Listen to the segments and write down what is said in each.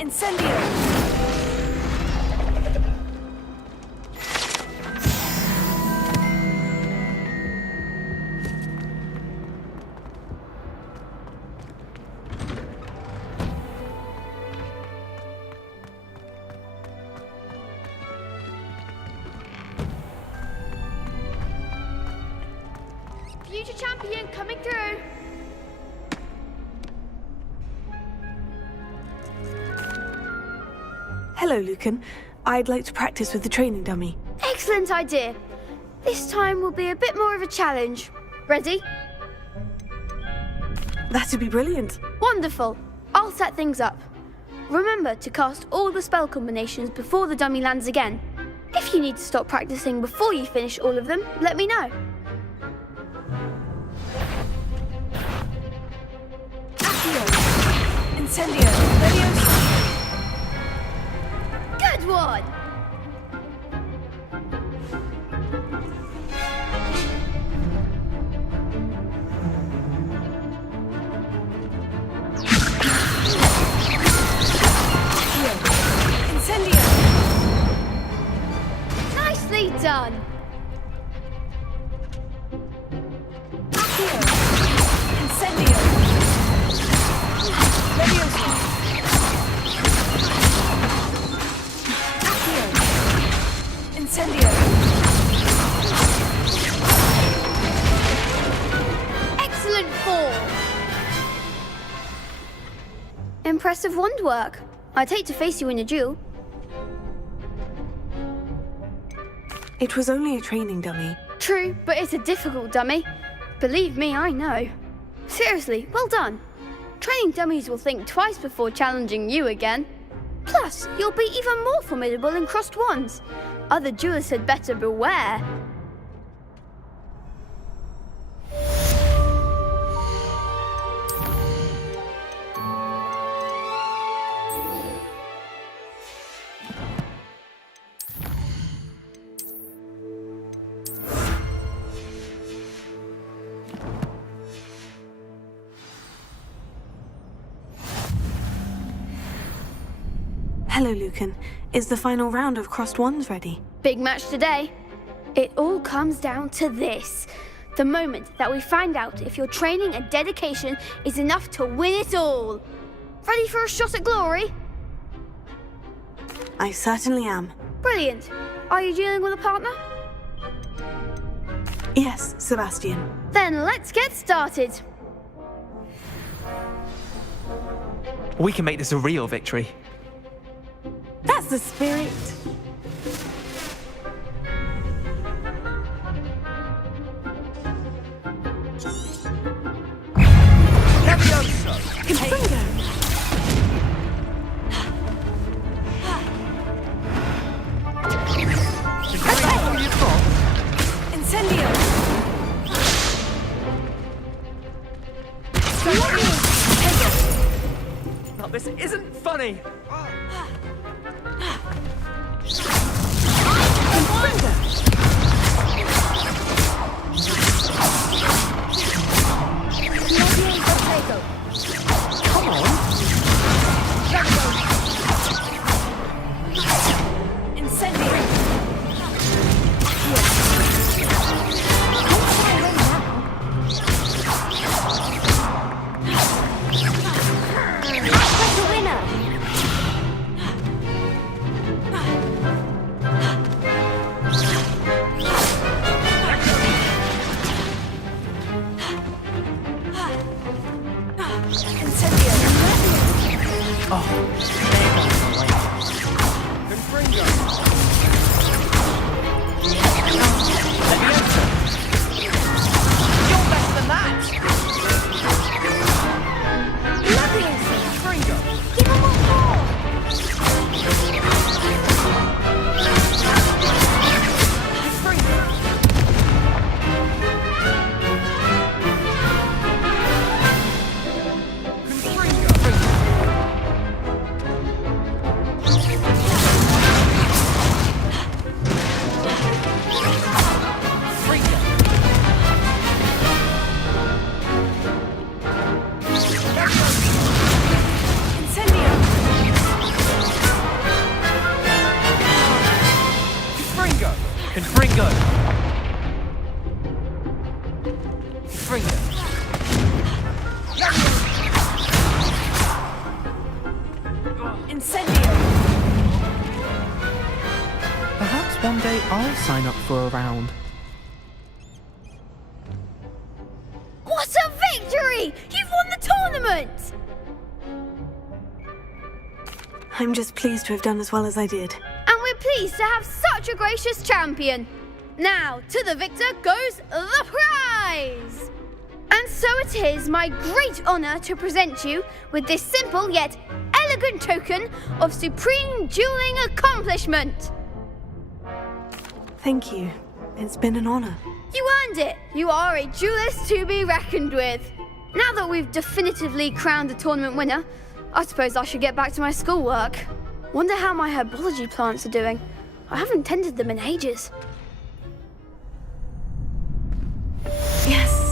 Incendio! Future champion coming through! Hello, Lucan. I'd like to practice with the training dummy. Excellent idea. This time will be a bit more of a challenge. Ready? That'd be brilliant. Wonderful. I'll set things up. Remember to cast all the spell combinations before the dummy lands again. If you need to stop practicing before you finish all of them, let me know. Accio! Incendio! Leviosa! Good one! Incendio! Nicely done! Accio! Incendio! Leviosa! Accio! Incendio! Excellent form! Impressive wand work. I'd hate to face you in a duel. It was only a training dummy. True, but it's a difficult dummy. Believe me, I know. Seriously, well done. Training dummies will think twice before challenging you again. Plus, you'll be even more formidable in crossed wands. Other duelists had better beware. Hello, Lucan. Is the final round of crossed wands ready? Big match today. It all comes down to this. The moment that we find out if your training and dedication is enough to win it all. Ready for a shot at glory? I certainly am. Brilliant. Are you dealing with a partner? Yes, Sebastian. Then let's get started. We can make this a real victory. That's the spirit. Leviosa! Confringo! Is that all you've got? Incendio! Now, this isn't funny! Confringo! Come on! Incendio! That's the winner! Incendio! Perhaps one day I'll sign up for a round. What a victory! You've won the tournament! I'm just pleased to have done as well as I did. And we're pleased to have such a gracious champion. Now, to the victor goes the prize! And so it is my great honour to present you with this simple yet elegant token of supreme dueling accomplishment. Thank you. It's been an honour. You earned it. You are a duelist to be reckoned with. Now that we've definitively crowned the tournament winner, I suppose I should get back to my schoolwork. Wonder how my herbology plants are doing. I haven't tended them in ages. Yes.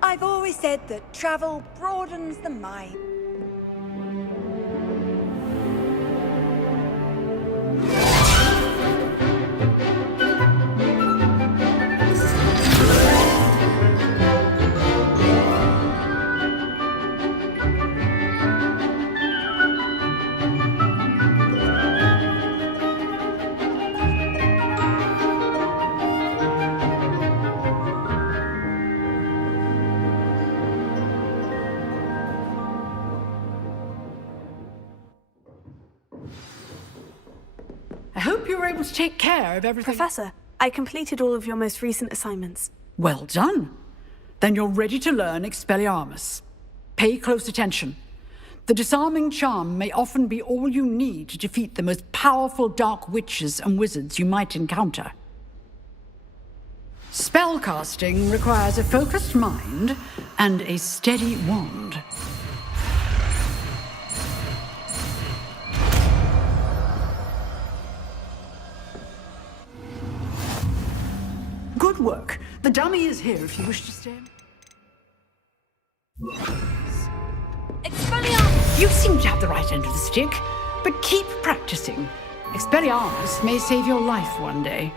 I've always said that travel broadens the mind. I hope you were able to take care of everything. Professor, I completed all of your most recent assignments. Well done. Then you're ready to learn Expelliarmus. Pay close attention. The disarming charm may often be all you need to defeat the most powerful dark witches and wizards you might encounter. Spellcasting requires a focused mind and a steady wand. Good work. The dummy is here if you wish to stay. Expelliarmus! You seem to have the right end of the stick, but keep practicing. Expelliarmus may save your life one day.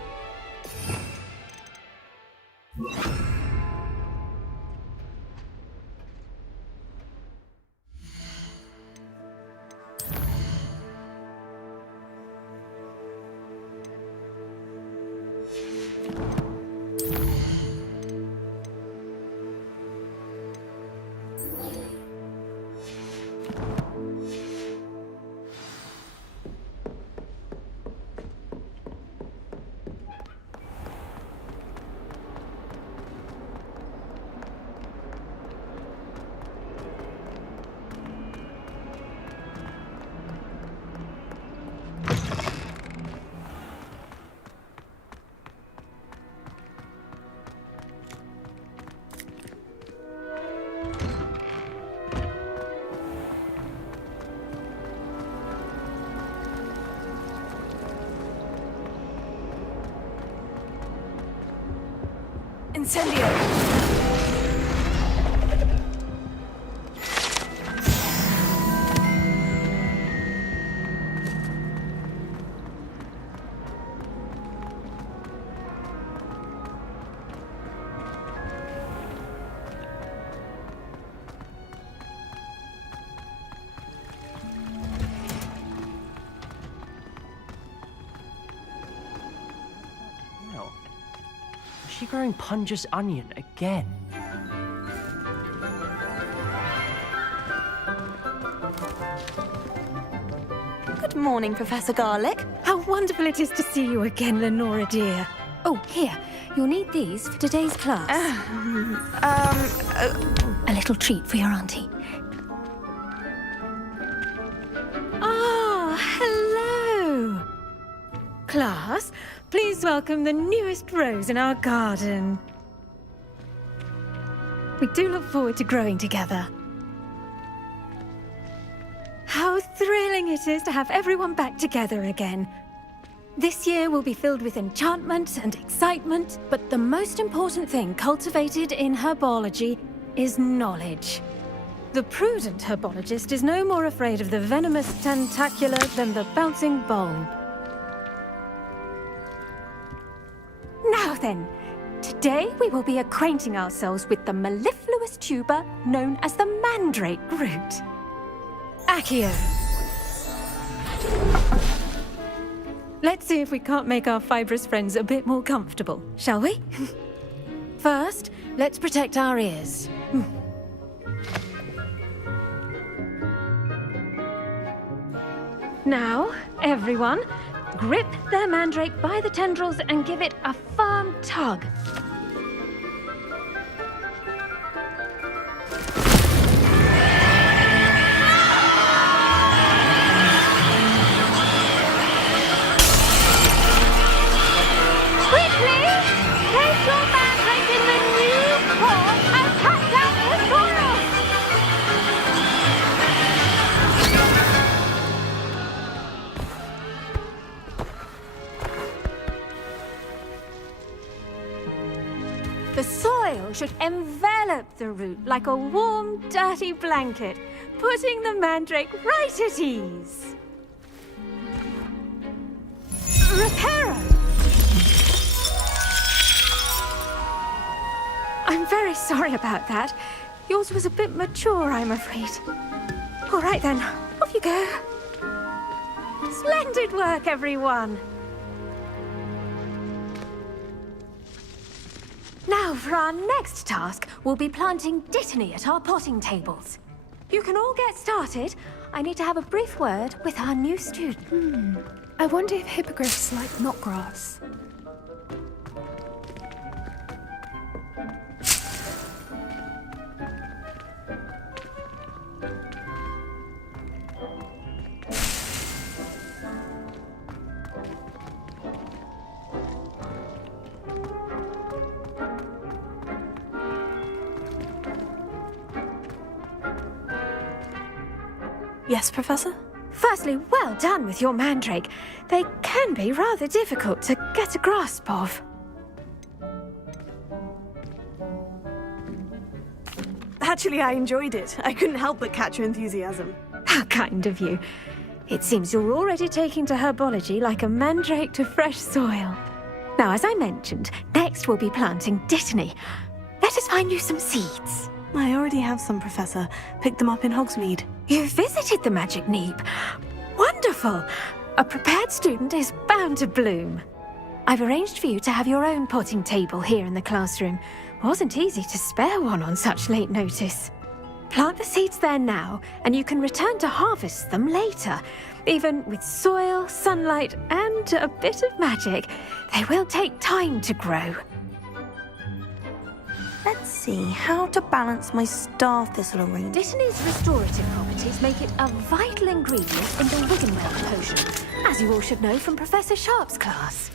Incendio! she growing Punja's onion again? Good morning, Professor Garlick. How wonderful it is to see you again, Lenora dear. Oh, here, you'll need these for today's class. A little treat for your auntie. Ah, hello. Class, please welcome the newest rose in our garden. We do look forward to growing together. How thrilling it is to have everyone back together again. This year will be filled with enchantment and excitement, but the most important thing cultivated in herbology is knowledge. The prudent herbologist is no more afraid of the venomous tentacula than the bouncing bulb. Now then, today we will be acquainting ourselves with the mellifluous tuber known as the mandrake root. Accio. Let's see if we can't make our fibrous friends a bit more comfortable, shall we? First, let's protect our ears. Now, everyone, grip their mandrake by the tendrils and give it a firm tug. The soil should envelop the root like a warm, dirty blanket, putting the mandrake right at ease. Reparo! I'm very sorry about that. Yours was a bit mature, I'm afraid. All right then, off you go. Splendid work, everyone. Now, for our next task, we'll be planting dittany at our potting tables. You can all get started. I need to have a brief word with our new student. I wonder if hippogriffs like knotgrass. Yes, Professor? Firstly, well done with your mandrake. They can be rather difficult to get a grasp of. Actually, I enjoyed it. I couldn't help but catch your enthusiasm. How kind of you. It seems you're already taking to herbology like a mandrake to fresh soil. Now, as I mentioned, next we'll be planting dittany. Let us find you some seeds. I already have some, Professor. Picked them up in Hogsmeade. You visited the Magic Neep. Wonderful! A prepared student is bound to bloom. I've arranged for you to have your own potting table here in the classroom. Wasn't easy to spare one on such late notice. Plant the seeds there now, and you can return to harvest them later. Even with soil, sunlight, and a bit of magic, they will take time to grow. Let's see how to balance my star thistle arrangement. Dittany's restorative properties make it a vital ingredient in the Wiggenweld potion, as you all should know from Professor Sharp's class.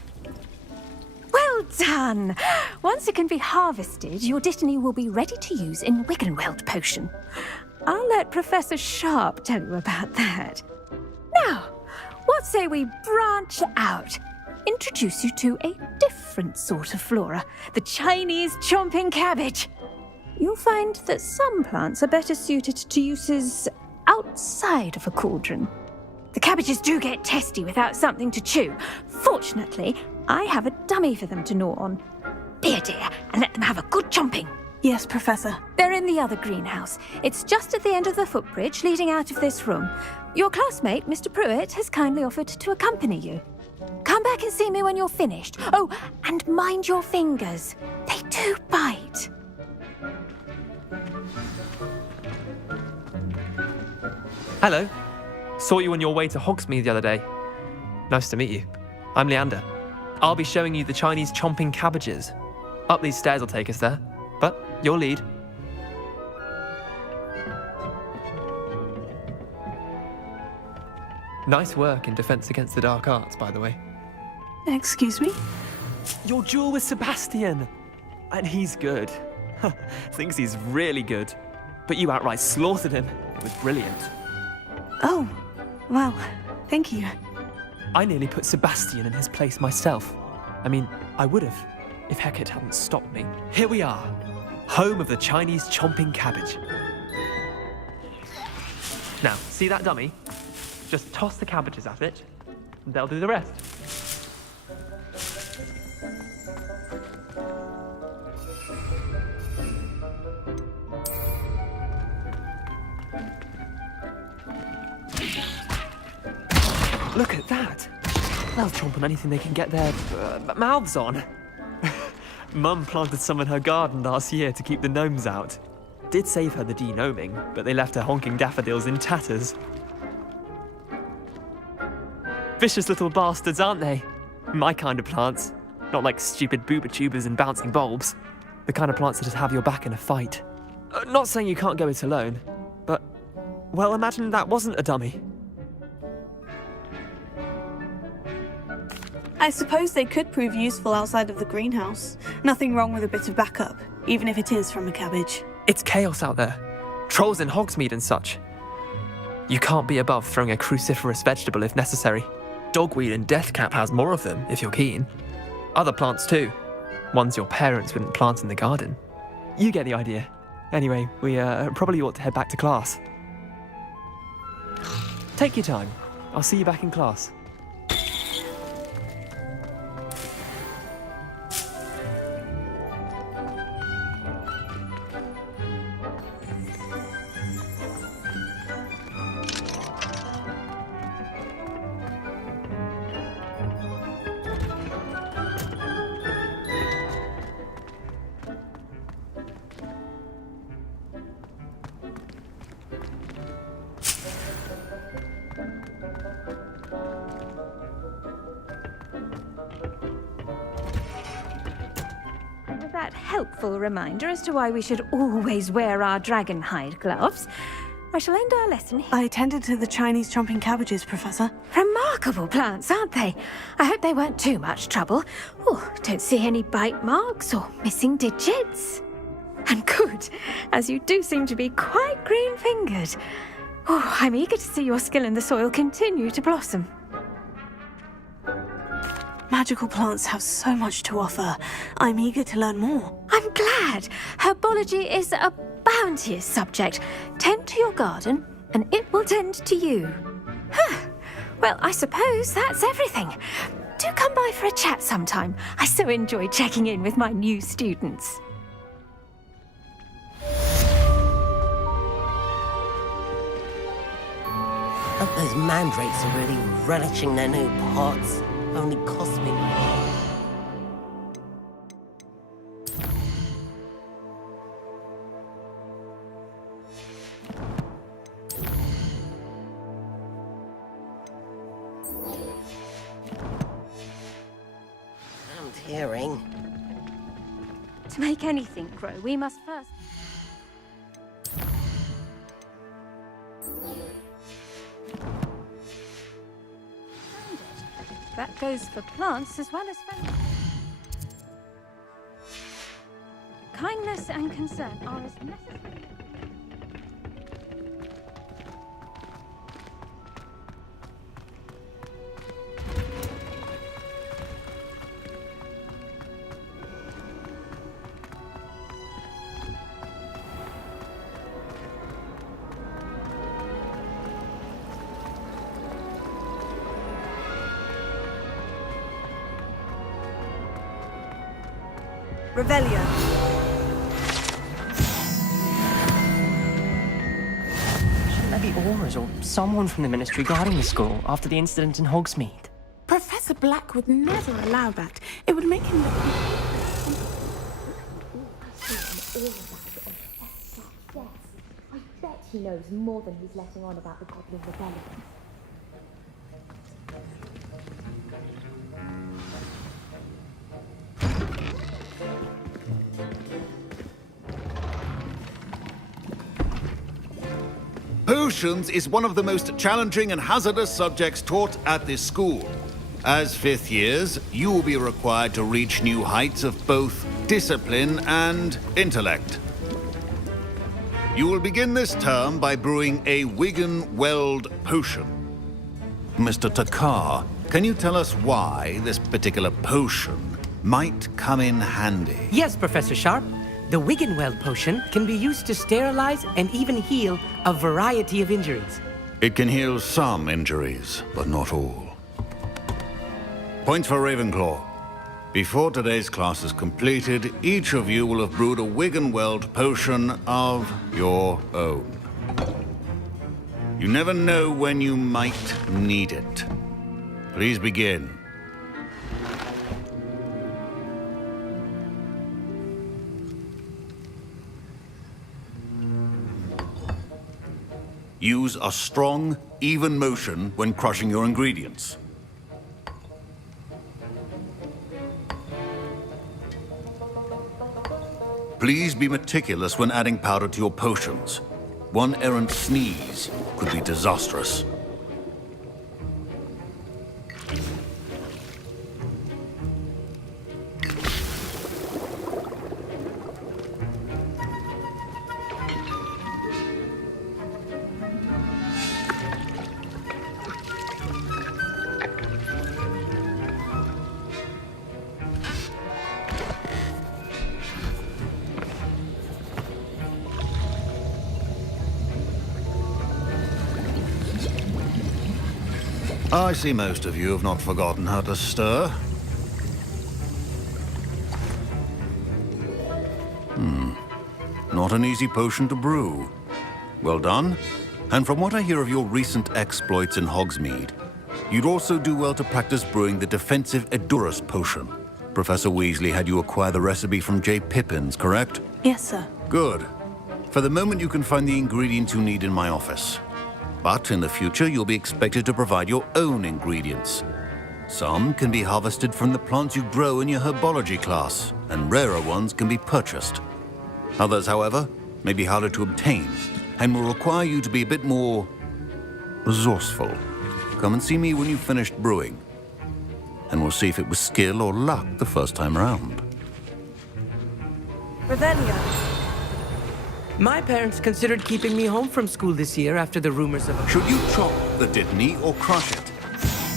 Well done! Once it can be harvested, your dittany will be ready to use in Wiggenweld potion. I'll let Professor Sharp tell you about that. Now, what say we branch out? Introduce you to a different sort of flora, the Chinese chomping cabbage. You'll find that some plants are better suited to uses outside of a cauldron. The cabbages do get testy without something to chew. Fortunately, I have a dummy for them to gnaw on. Be a dear and let them have a good chomping. Yes, Professor. They're in the other greenhouse. It's just at the end of the footbridge leading out of this room. Your classmate, Mr. Pruitt, has kindly offered to accompany you. Come back and see me when you're finished. Oh, and mind your fingers. do bite. Hello. Saw you on your way to Hogsmeade the other day. Nice to meet you. I'm Leander. I'll be showing you the Chinese chomping cabbages. Up these stairs will take us there, but your lead. Nice work in Defense Against the Dark Arts, by the way. Excuse me? Your duel with Sebastian! And he's good. Thinks he's really good. But you outright slaughtered him. It was brilliant. Oh, well, thank you. I nearly put Sebastian in his place myself. I mean, I would have, if Hecate hadn't stopped me. Here we are, home of the Chinese chomping cabbage. Now, see that dummy? Just toss the cabbages at it, and they'll do the rest. Look at that! They'll chomp on anything they can get their mouths on. Mum planted some in her garden last year to keep the gnomes out. Did save her the de-gnoming, but they left her honking daffodils in tatters. Vicious little bastards, aren't they? My kind of plants. Not like stupid booba tubers and bouncing bulbs. The kind of plants that just have your back in a fight. Not saying you can't go it alone, but, well, imagine that wasn't a dummy. I suppose they could prove useful outside of the greenhouse. Nothing wrong with a bit of backup, even if it is from a cabbage. It's chaos out there. Trolls in Hogsmeade and such. You can't be above throwing a cruciferous vegetable if necessary. Dogweed and deathcap has more of them, if you're keen. Other plants too. Ones your parents wouldn't plant in the garden. You get the idea. Anyway, we probably ought to head back to class. Take your time. I'll see you back in class. That helpful reminder as to why we should always wear our dragon hide gloves, I shall end our lesson here. I tended to the Chinese chomping cabbages, Professor. Remarkable plants, aren't they? I hope they weren't too much trouble. Oh, don't see any bite marks or missing digits. And good, as you do seem to be quite green-fingered. Oh, I'm eager to see your skill in the soil continue to blossom. Magical plants have so much to offer. I'm eager to learn more. I'm glad. Herbology is a bounteous subject. Tend to your garden, and it will tend to you. Well, I suppose that's everything. Do come by for a chat sometime. I so enjoy checking in with my new students. Hope those mandrakes are really relishing their new pots. Only cost me money. I'm tearing. To make anything grow, we must first... That goes for plants as well as for... Kindness and concern are as necessary... Revelio. Shouldn't there be Auras or someone from the Ministry guarding the school after the incident in Hogsmeade? Professor Black would never allow that. It would make him look... all about it on Professor Sharp's desk. I bet he knows more than he's letting on about the Goblin Rebellion. Potions is one of the most challenging and hazardous subjects taught at this school. As fifth years, you will be required to reach new heights of both discipline and intellect. You will begin this term by brewing a Wiggenweld potion. Mr. Takar, can you tell us why this particular potion might come in handy? Yes, Professor Sharp. The Wiggenweld potion can be used to sterilize and even heal a variety of injuries. It can heal some injuries, but not all. Points for Ravenclaw. Before today's class is completed, each of you will have brewed a Wiggenweld potion of your own. You never know when you might need it. Please begin. Use a strong, even motion when crushing your ingredients. Please be meticulous when adding powder to your potions. One errant sneeze could be disastrous. I see most of you have not forgotten how to stir. Not an easy potion to brew. Well done. And from what I hear of your recent exploits in Hogsmeade, you'd also do well to practice brewing the defensive Edurus potion. Professor Weasley had you acquire the recipe from J. Pippins, correct? Yes, sir. Good. For the moment, you can find the ingredients you need in my office. But in the future, you'll be expected to provide your own ingredients. Some can be harvested from the plants you grow in your herbology class, and rarer ones can be purchased. Others, however, may be harder to obtain, and will require you to be a bit more resourceful. Come and see me when you've finished brewing, and we'll see if it was skill or luck the first time around. Revelio. My parents considered keeping me home from school this year after the rumors of... Should you chop the Dittany or crush it?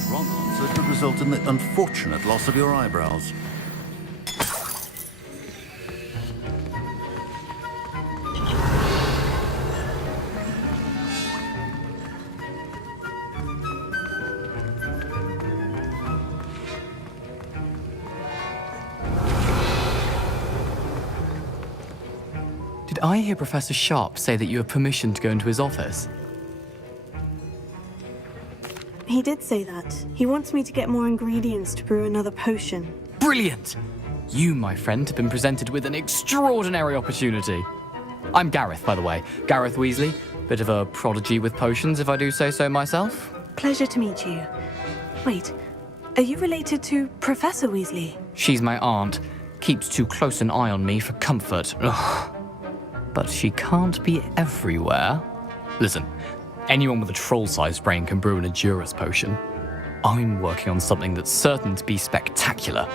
Wrong answer could result in the unfortunate loss of your eyebrows. Did I hear Professor Sharp say that you have permission to go into his office? He did say that. He wants me to get more ingredients to brew another potion. Brilliant! You, my friend, have been presented with an extraordinary opportunity. I'm Gareth, by the way. Gareth Weasley. Bit of a prodigy with potions, if I do say so myself. Pleasure to meet you. Wait, are you related to Professor Weasley? She's my aunt. Keeps too close an eye on me for comfort. Ugh. But she can't be everywhere. Listen, anyone with a troll-sized brain can brew an Edurus potion. I'm working on something that's certain to be spectacular.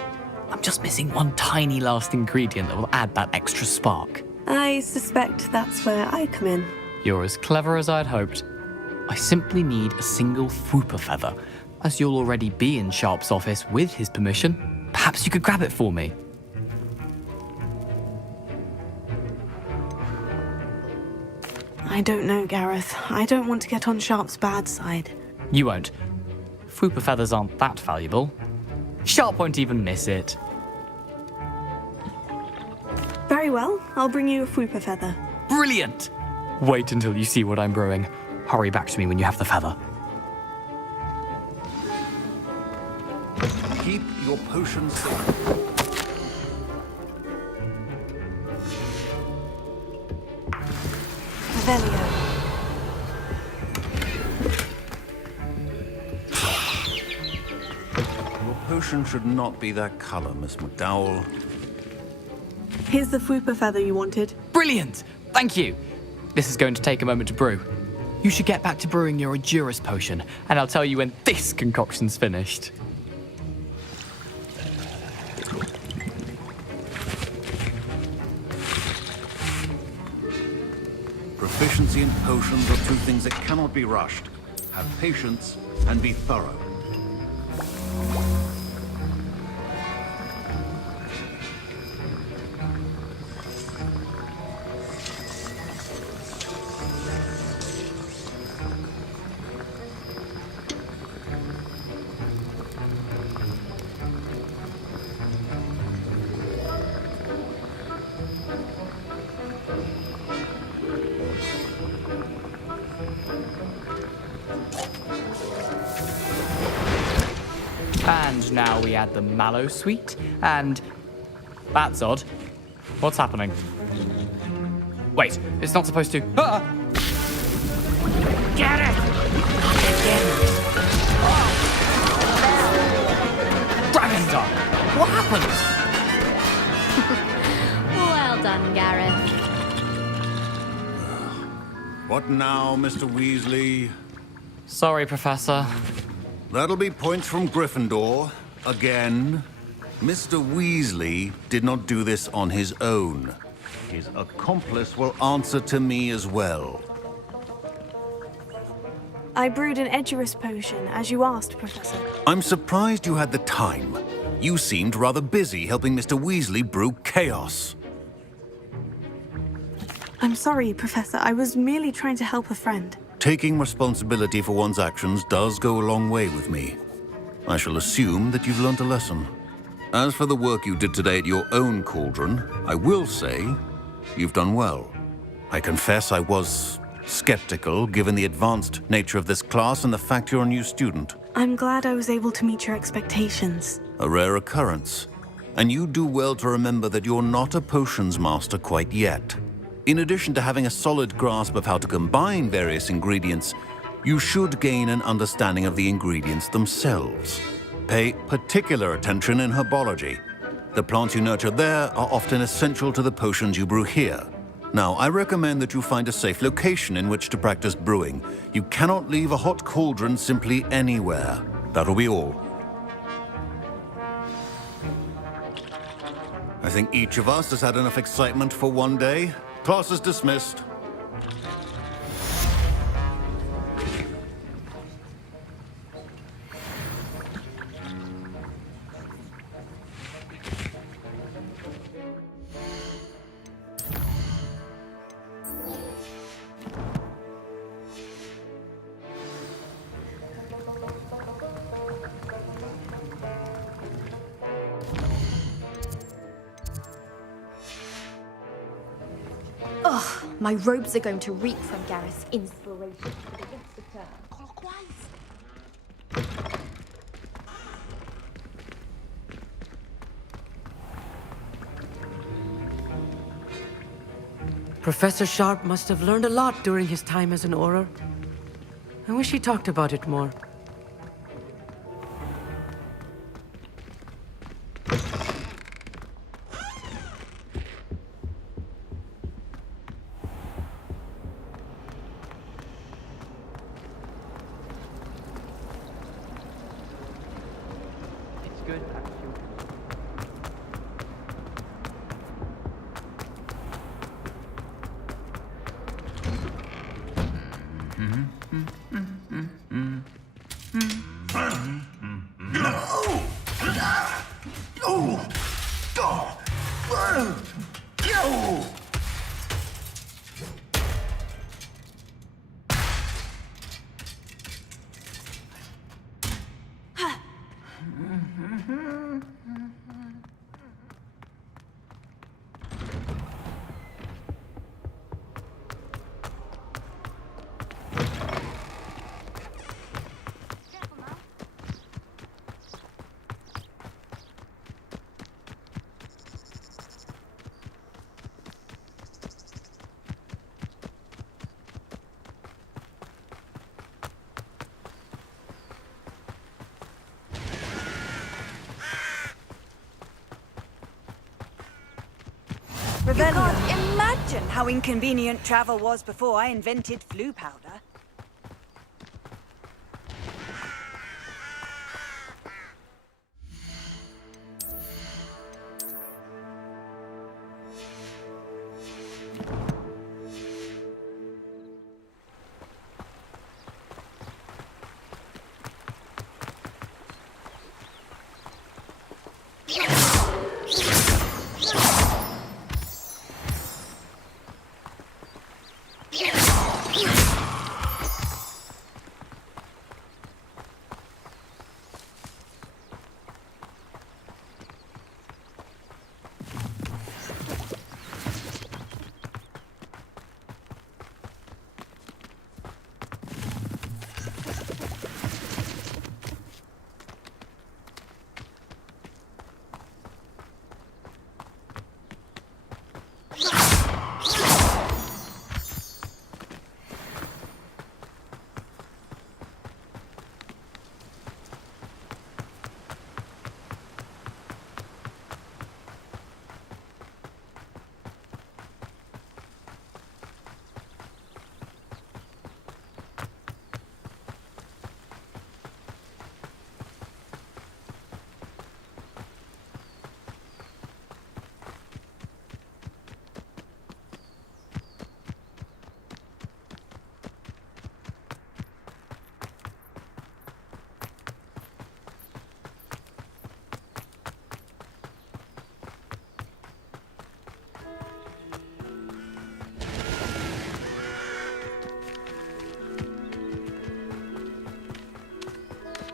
I'm just missing one tiny last ingredient that will add that extra spark. I suspect that's where I come in. You're as clever as I'd hoped. I simply need a single Fwooper feather. As you'll already be in Sharp's office with his permission, perhaps you could grab it for me. I don't know, Gareth. I don't want to get on Sharp's bad side. You won't. Fwooper feathers aren't that valuable. Sharp won't even miss it. Very well. I'll bring you a Fwooper feather. Brilliant! Wait until you see what I'm brewing. Hurry back to me when you have the feather. Keep your potions safe. Expelliarmus. Your potion should not be that color, Miss McDowell. Here's the Fwooper feather you wanted. Brilliant! Thank you! This is going to take a moment to brew. You should get back to brewing your Edurus potion, and I'll tell you when this concoction's finished. Proficiency in potions are two things that cannot be rushed. Have patience and be thorough. And now we add the mallow sweet, and... That's odd. What's happening? Wait, it's not supposed to... Ah! Get it! Dragon Dog! What happened? Well done, Gareth. What now, Mr. Weasley? Sorry, Professor. That'll be points from Gryffindor. Again. Mr. Weasley did not do this on his own. His accomplice will answer to me as well. I brewed an Edurus potion, as you asked, Professor. I'm surprised you had the time. You seemed rather busy helping Mr. Weasley brew chaos. I'm sorry, Professor. I was merely trying to help a friend. Taking responsibility for one's actions does go a long way with me. I shall assume that you've learnt a lesson. As for the work you did today at your own cauldron, I will say you've done well. I confess I was skeptical given the advanced nature of this class and the fact you're a new student. I'm glad I was able to meet your expectations. A rare occurrence. And you do well to remember that you're not a potions master quite yet. In addition to having a solid grasp of how to combine various ingredients, you should gain an understanding of the ingredients themselves. Pay particular attention in herbology. The plants you nurture there are often essential to the potions you brew here. Now, I recommend that you find a safe location in which to practice brewing. You cannot leave a hot cauldron simply anywhere. That'll be all. I think each of us has had enough excitement for one day. Class is dismissed. Ugh, my robes are going to reek from Gareth's inspiration for the rest of term. Clockwise. Professor Sharp must have learned a lot during his time as an Auror. I wish he talked about it more. You can't imagine how inconvenient travel was before I invented flu powder.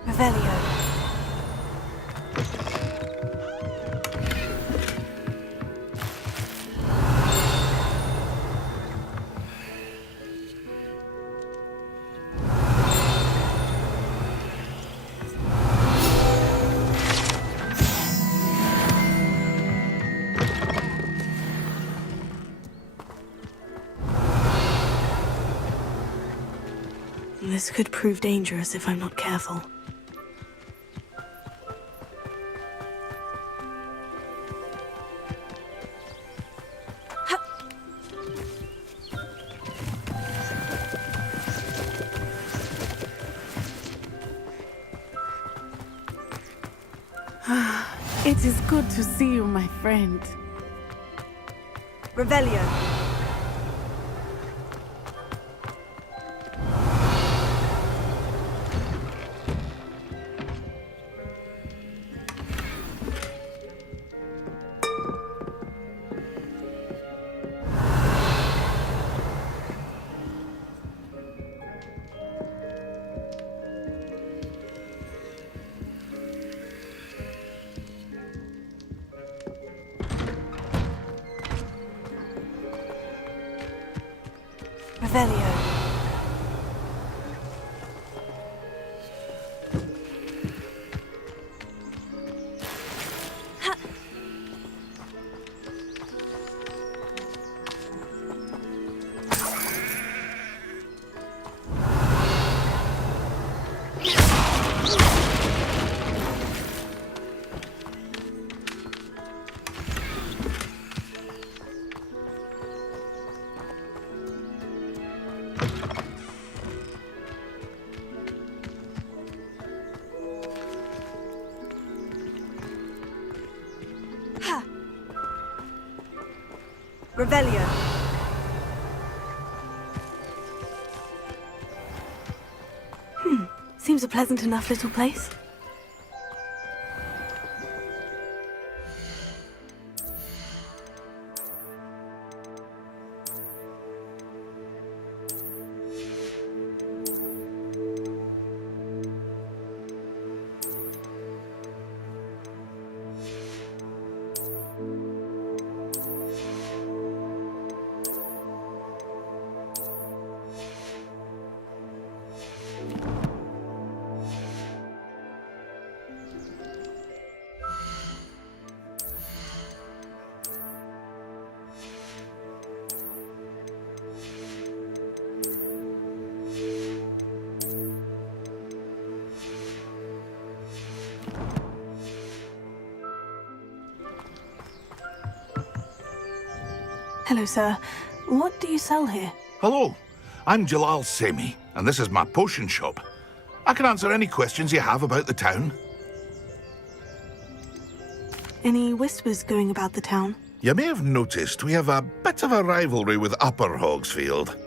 Revelio. This could prove dangerous if I'm not careful. It is good to see you, my friend. Revelio. Revelio. Revelio. Seems a pleasant enough little place. Hello, sir. What do you sell here? Hello, I'm Jalal Semi, and this is my potion shop. I can answer any questions you have about the town. Any whispers going about the town? You may have noticed we have a bit of a rivalry with Upper Hogsfield.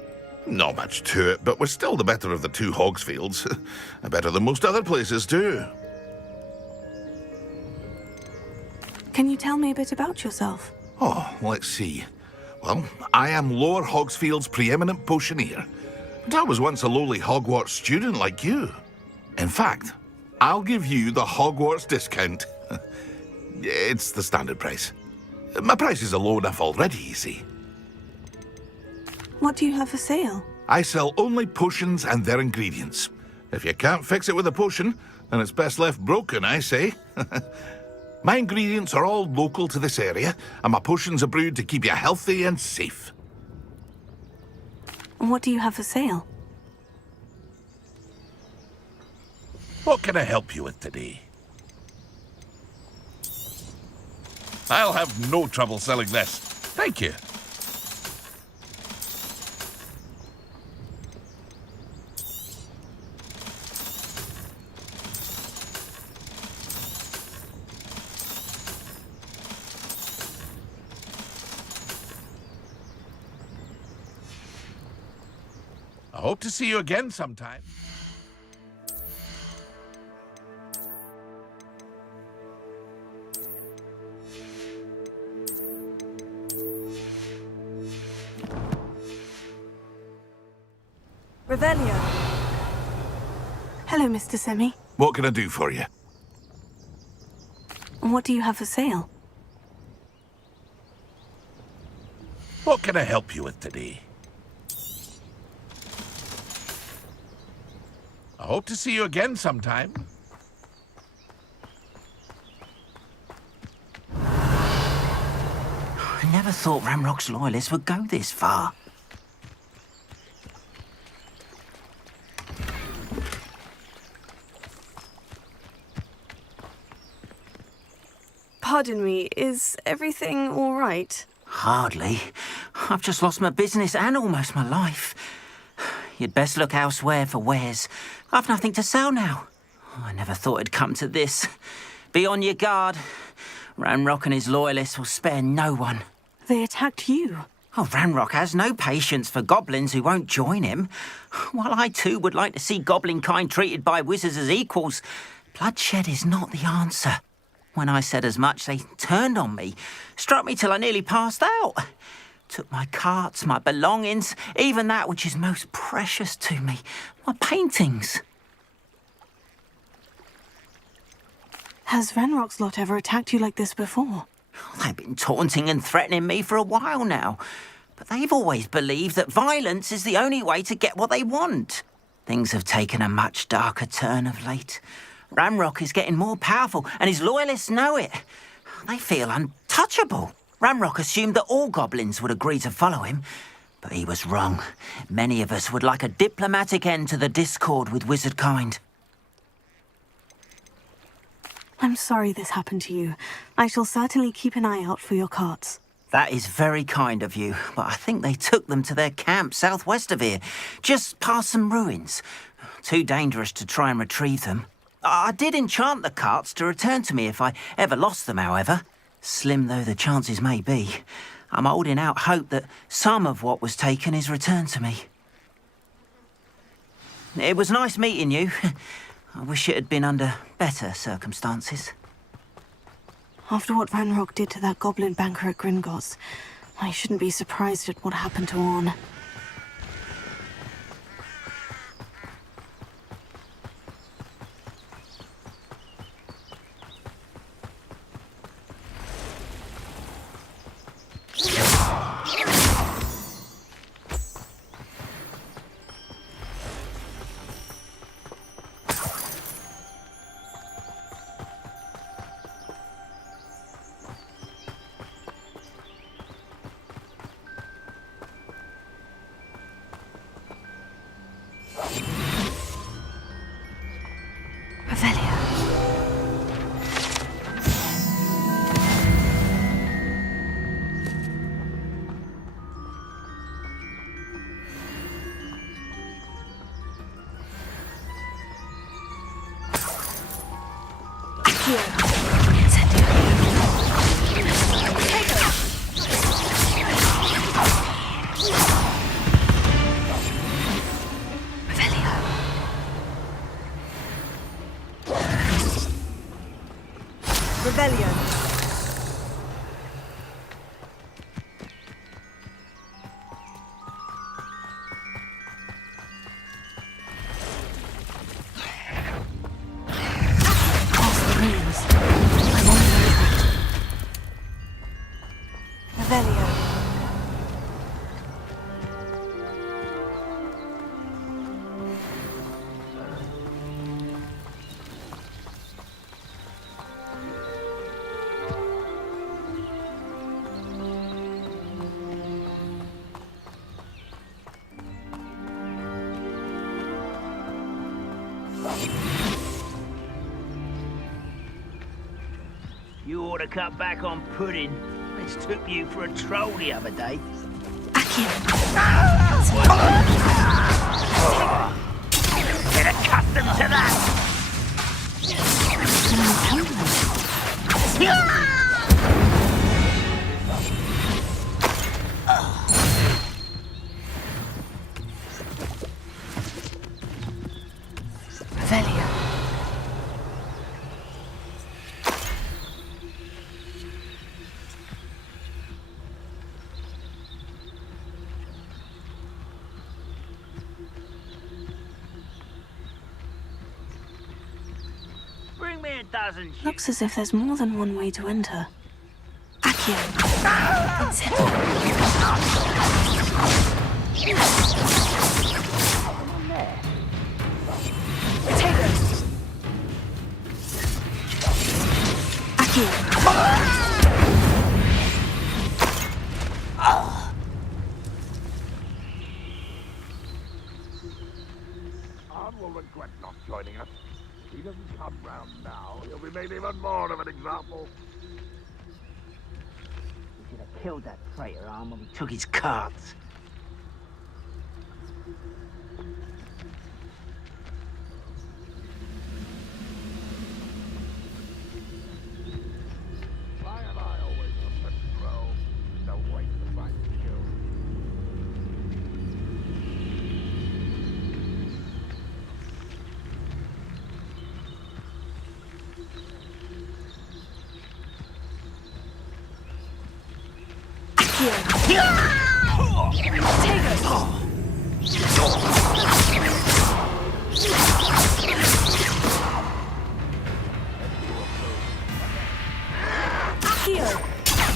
Not much to it, but we're still the better of the two Hogsfields. Better than most other places, too. Can you tell me a bit about yourself? Oh, let's see. Well, I am Lower Hogsfield's preeminent potioneer. But I was once a lowly Hogwarts student like you. In fact, I'll give you the Hogwarts discount. It's the standard price. My prices are low enough already, you see. What do you have for sale? I sell only potions and their ingredients. If you can't fix it with a potion, then it's best left broken, I say. My ingredients are all local to this area, and my potions are brewed to keep you healthy and safe. What do you have for sale? What can I help you with today? I'll have no trouble selling this. Thank you. I hope to see you again sometime. Revelio. Hello, Mr. Semi. What can I do for you? What do you have for sale? What can I help you with today? I hope to see you again sometime. I never thought Ramrock's loyalists would go this far. Pardon me, is everything all right? Hardly. I've just lost my business and almost my life. You'd best look elsewhere for wares. I've nothing to sell now. I never thought it'd come to this. Be on your guard. Ranrock and his loyalists will spare no one. They attacked you. Oh, Ranrock has no patience for goblins who won't join him. While I too would like to see goblin kind treated by wizards as equals, bloodshed is not the answer. When I said as much, they turned on me, struck me till I nearly passed out. Took my carts, my belongings, even that which is most precious to me, my paintings. Has Ranrock's lot ever attacked you like this before? They've been taunting and threatening me for a while now, but they've always believed that violence is the only way to get what they want. Things have taken a much darker turn of late. Ranrock is getting more powerful, and his loyalists know it. They feel untouchable. Ranrock assumed that all goblins would agree to follow him, but he was wrong. Many of us would like a diplomatic end to the discord with wizard kind. I'm sorry this happened to you. I shall certainly keep an eye out for your carts. That is very kind of you, but I think they took them to their camp southwest of here, just past some ruins. Too dangerous to try and retrieve them. I did enchant the carts to return to me if I ever lost them, however. Slim though the chances may be, I'm holding out hope that some of what was taken is returned to me. It was nice meeting you. I wish it had been under better circumstances. After what Ranrock did to that goblin banker at Gringotts, I shouldn't be surprised at what happened to Orn. Revelio. Revelio. You ought to cut back on pudding. Mistook you for a troll the other day. Get accustomed to that! Revelio. Bring me a dozen. Looks as if there's more than one way to enter. Accio. Arn will regret not joining us. If he doesn't come round now, he'll be made even more of an example. We should have killed that traitor Arn when we took his cards. Why am I always on patrol? No way to find you.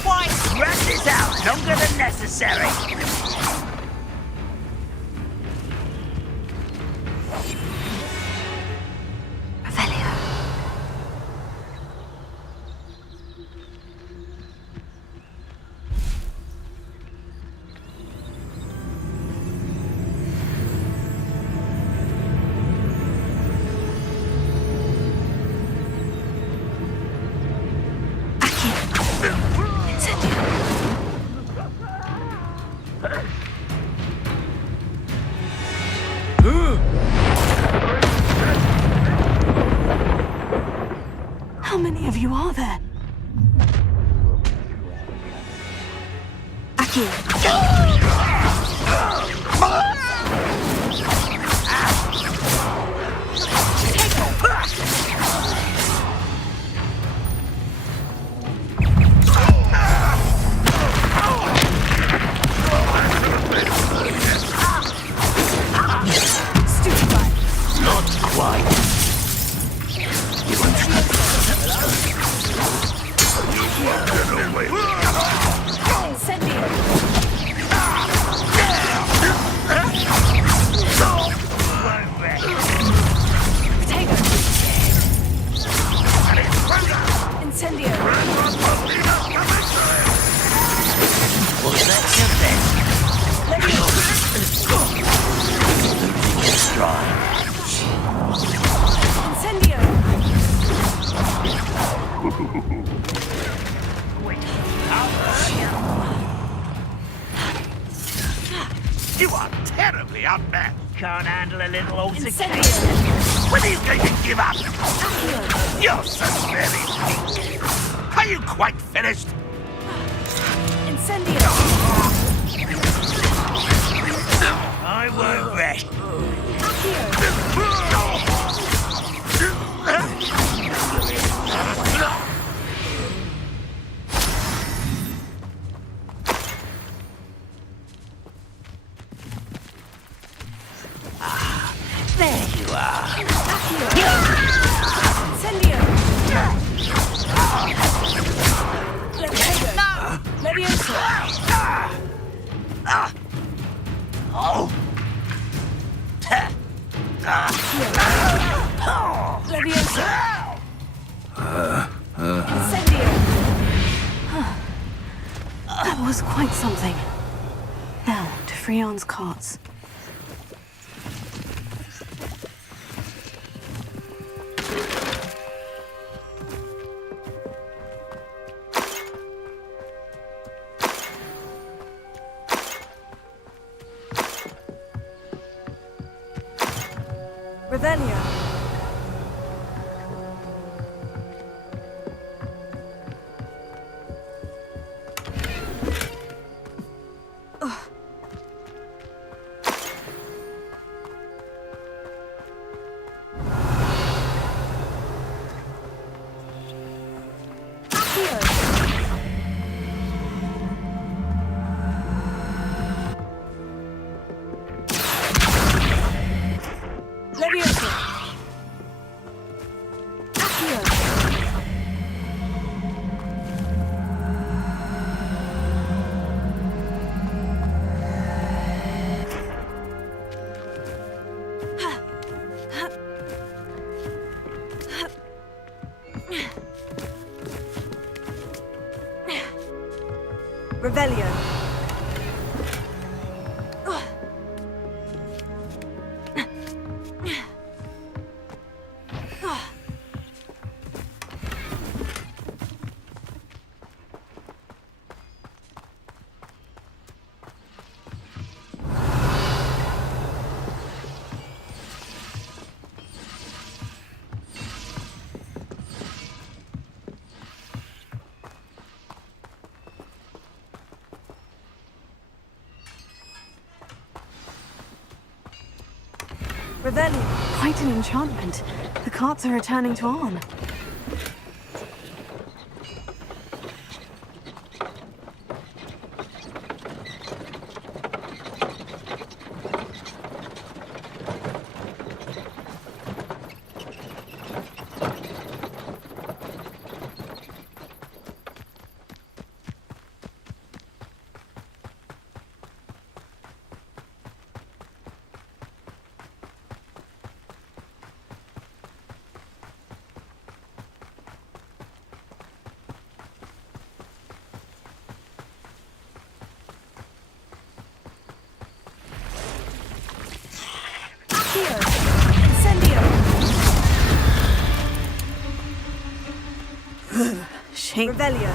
Why drag this out longer than necessary? How many of you are there? Not quite. You are terribly outmatched. Can't handle a little altercation. When are you going to give up? You're so very weak. Are you quite finished? Incendio! I won't rest. There you are. Incendio! Levioso! Oh. Levioso! Incendio! That was quite something. Now, to Freon's carts. Revelio! Levioso! Accio! Revelio! Revelio! Quite an enchantment. The carts are returning to Arn. Shake. Revelio!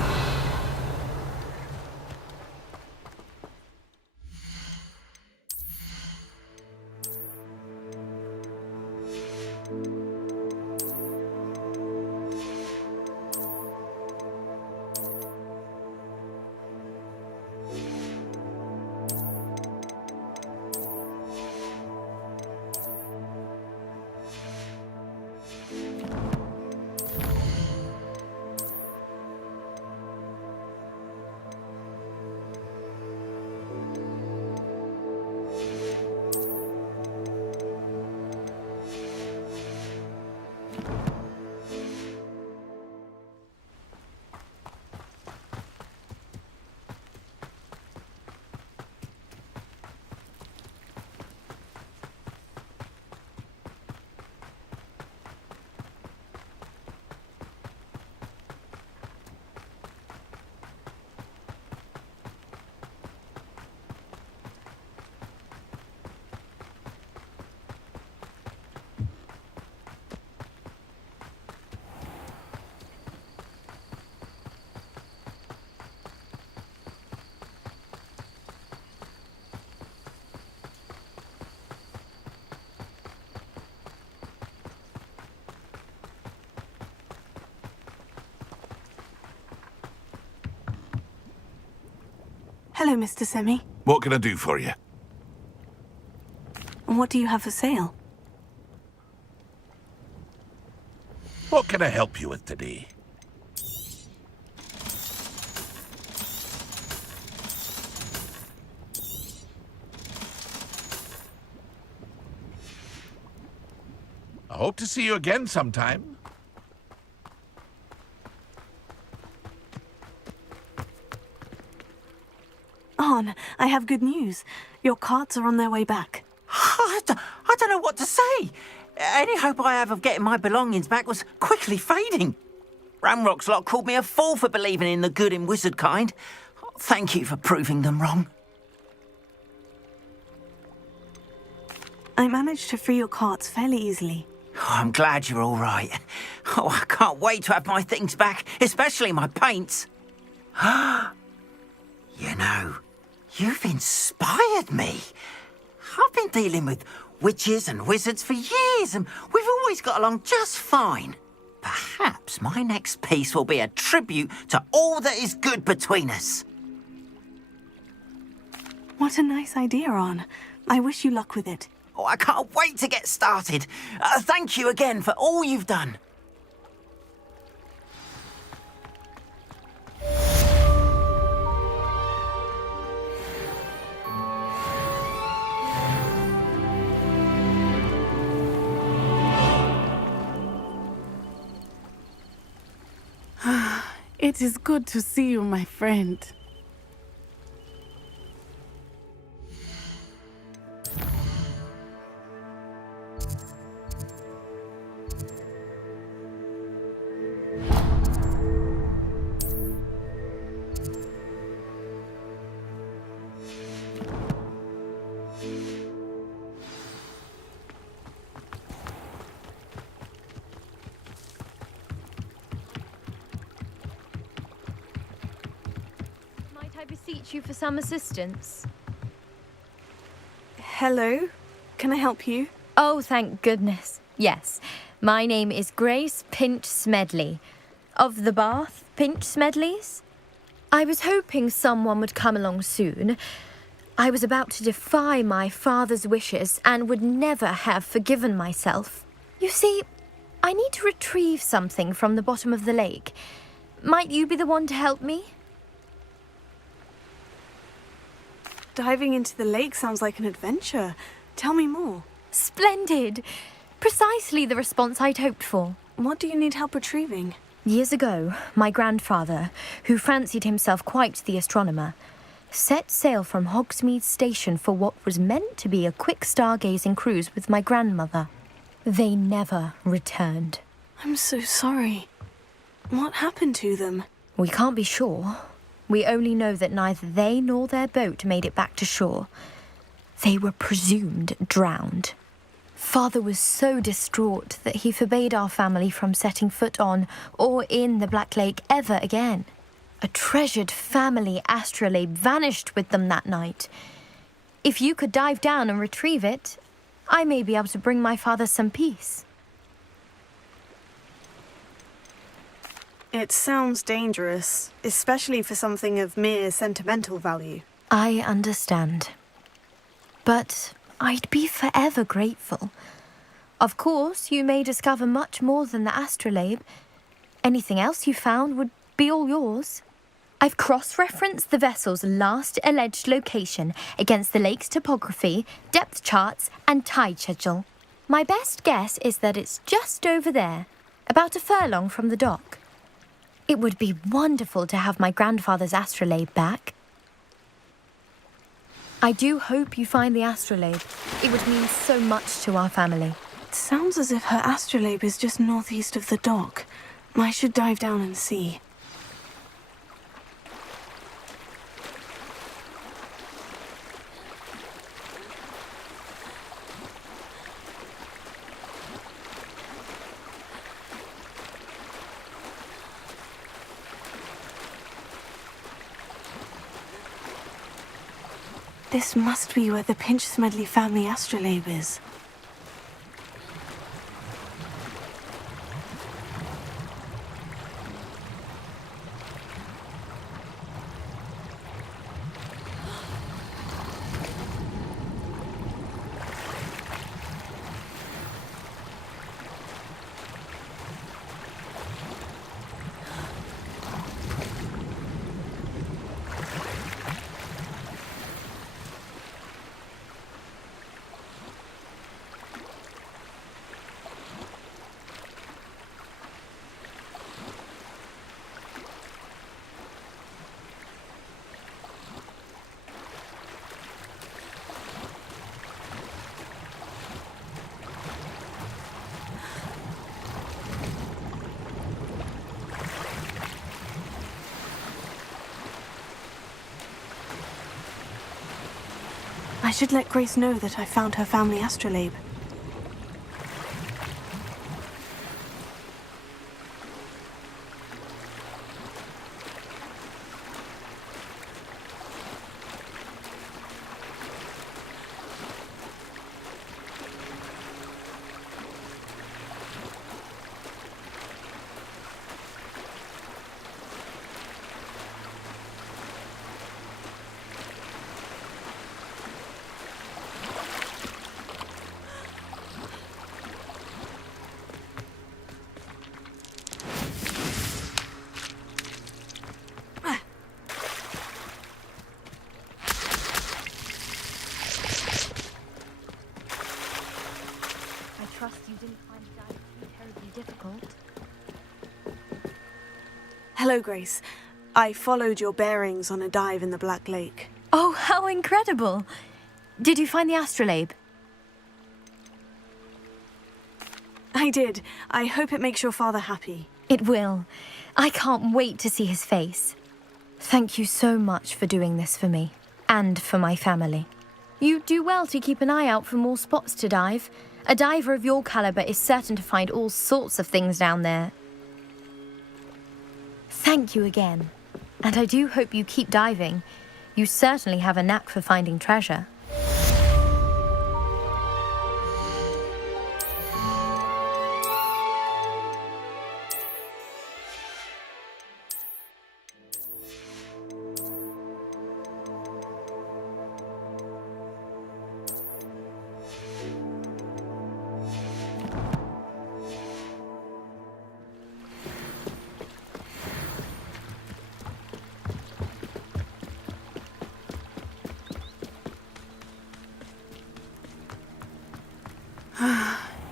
Hello, Mr. Semi. What can I do for you? What do you have for sale? What can I help you with today? I hope to see you again sometime. Arn, I have good news. Your carts are on their way back. I don't know what to say. Any hope I have of getting my belongings back was quickly fading. Ramrock's lot called me a fool for believing in the good in wizard kind. Thank you for proving them wrong. I managed to free your carts fairly easily. Oh, I'm glad you're all right. Oh, I can't wait to have my things back, especially my paints. You know, you've inspired me. I've been dealing with witches and wizards for years, and we've always got along just fine. Perhaps my next piece will be a tribute to all that is good between us. What a nice idea, Arn. I wish you luck with it. Oh, I can't wait to get started. Thank you again for all you've done. It is good to see you, my friend. I beseech you for some assistance? Hello? Can I help you? Oh, thank goodness. Yes. My name is Grace Pinch Smedley. Of the Bath Pinch Smedleys? I was hoping someone would come along soon. I was about to defy my father's wishes and would never have forgiven myself. You see, I need to retrieve something from the bottom of the lake. Might you be the one to help me? Diving into the lake sounds like an adventure. Tell me more. Splendid! Precisely the response I'd hoped for. What do you need help retrieving? Years ago, my grandfather, who fancied himself quite the astronomer, set sail from Hogsmeade Station for what was meant to be a quick stargazing cruise with my grandmother. They never returned. I'm so sorry. What happened to them? We can't be sure. We only know that neither they nor their boat made it back to shore. They were presumed drowned. Father was so distraught that he forbade our family from setting foot on or in the Black Lake ever again. A treasured family astrolabe vanished with them that night. If you could dive down and retrieve it, I may be able to bring my father some peace. It sounds dangerous, especially for something of mere sentimental value. I understand. But I'd be forever grateful. Of course, you may discover much more than the astrolabe. Anything else you found would be all yours. I've cross-referenced the vessel's last alleged location against the lake's topography, depth charts, and tide schedule. My best guess is that it's just over there, about a furlong from the dock. It would be wonderful to have my grandfather's astrolabe back. I do hope you find the astrolabe. It would mean so much to our family. It sounds as if her astrolabe is just northeast of the dock. I should dive down and see. This must be where the Pinch Smedley family astrolabe is. should let Grace know that I found her family astrolabe. I trust you didn't find the dive too terribly difficult. Hello, Grace. I followed your bearings on a dive in the Black Lake. Oh, how incredible! Did you find the astrolabe? I did. I hope it makes your father happy. It will. I can't wait to see his face. Thank you so much for doing this for me, and for my family. You do well to keep an eye out for more spots to dive. A diver of your caliber is certain to find all sorts of things down there. Thank you again. And I do hope you keep diving. You certainly have a knack for finding treasure.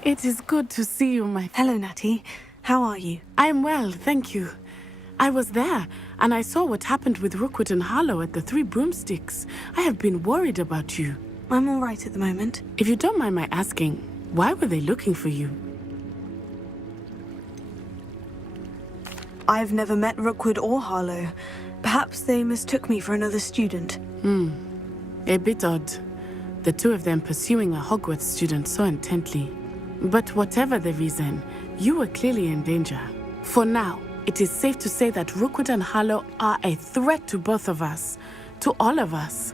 It is good to see you, my... Hello, Natty. How are you? I am well, thank you. I was there, and I saw what happened with Rookwood and Harlow at the Three Broomsticks. I have been worried about you. I'm all right at the moment. If you don't mind my asking, why were they looking for you? I've never met Rookwood or Harlow. Perhaps they mistook me for another student. A bit odd. The two of them pursuing a Hogwarts student so intently. But whatever the reason, you were clearly in danger. For now, it is safe to say that Rookwood and Harlow are a threat to both of us, to all of us.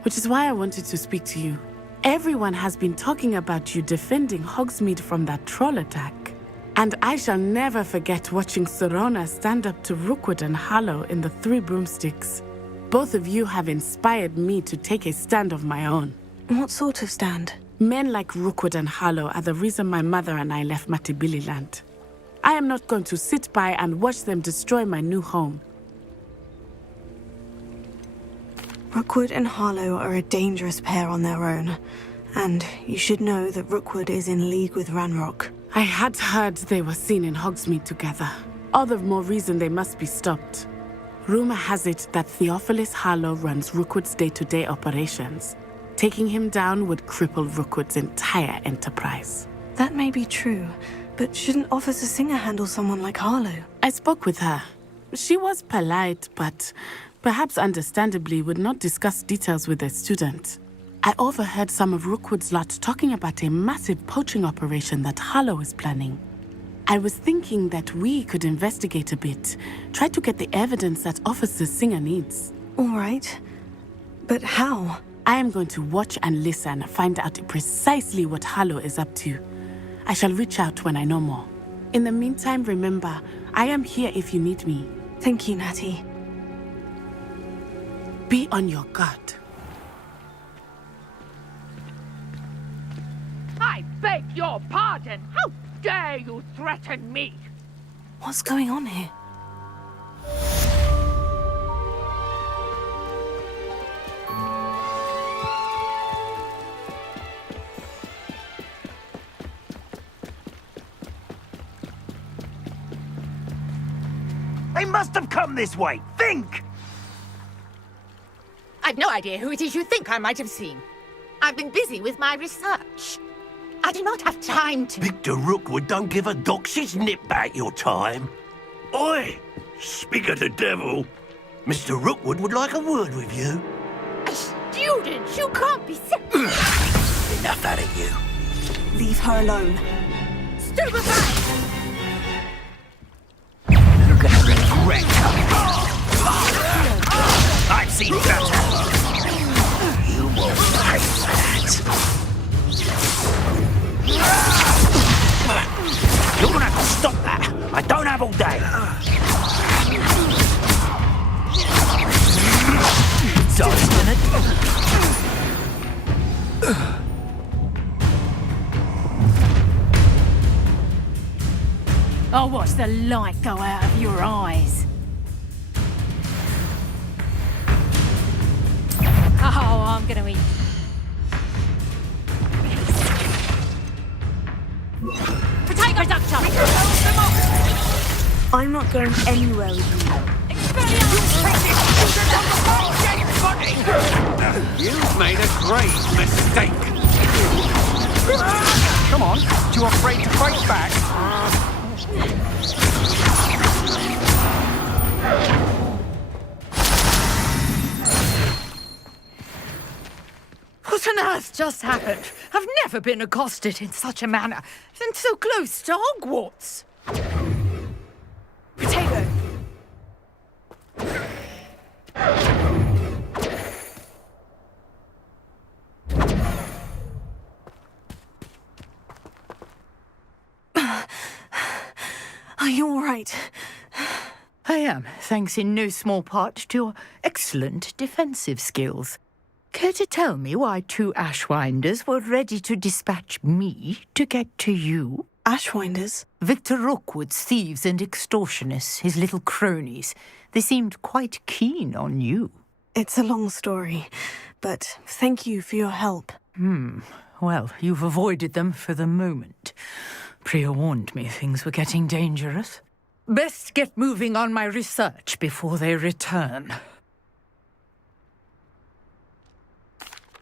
Which is why I wanted to speak to you. Everyone has been talking about you defending Hogsmeade from that troll attack. And I shall never forget watching Sorona stand up to Rookwood and Harlow in the Three Broomsticks. Both of you have inspired me to take a stand of my own. What sort of stand? Men like Rookwood and Harlow are the reason my mother and I left Matibili Land. I am not going to sit by and watch them destroy my new home. Rookwood and Harlow are a dangerous pair on their own. And you should know that Rookwood is in league with Ranrock. I had heard they were seen in Hogsmeade together. All the more reason they must be stopped. Rumor has it that Theophilus Harlow runs Rookwood's day-to-day operations. Taking him down would cripple Rookwood's entire enterprise. That may be true, but shouldn't Officer Singer handle someone like Harlow? I spoke with her. She was polite, but perhaps understandably would not discuss details with a student. I overheard some of Rookwood's lot talking about a massive poaching operation that Harlow is planning. I was thinking that we could investigate a bit, try to get the evidence that Officer Singer needs. All right. But how? I am going to watch and listen, find out precisely what Harlow is up to. I shall reach out when I know more. In the meantime, remember, I am here if you need me. Thank you, Natty. Be on your guard. I beg your pardon! How dare you threaten me? What's going on here? They must have come this way. Think! I've no idea who it is you think I might have seen. I've been busy with my research. I do not have time to... Victor Rookwood don't give a doxy's nip back your time. Oi! Speak of the devil. Mr. Rookwood would like a word with you. A students! You can't be Enough out of you. Leave her alone. Stupefy! You're gonna regret coming here. I've seen better. You will pay for that. You're gonna have to stop that. I don't have all day. I'll watch the light go out of your eyes. Oh, I'm gonna eat. Potato reduction! I'm not going anywhere with you. You've made a great mistake. Come on, too afraid to fight back? What on earth just happened? I've never been accosted in such a manner, and so close to Hogwarts. Potato. Are you all right? I am, thanks in no small part to your excellent defensive skills. Care to tell me why 2 Ashwinders were ready to dispatch me to get to you? Ashwinders? Victor Rookwood's thieves and extortionists, his little cronies. They seemed quite keen on you. It's a long story, but thank you for your help. Well, you've avoided them for the moment. Priya warned me things were getting dangerous. Best get moving on my research before they return.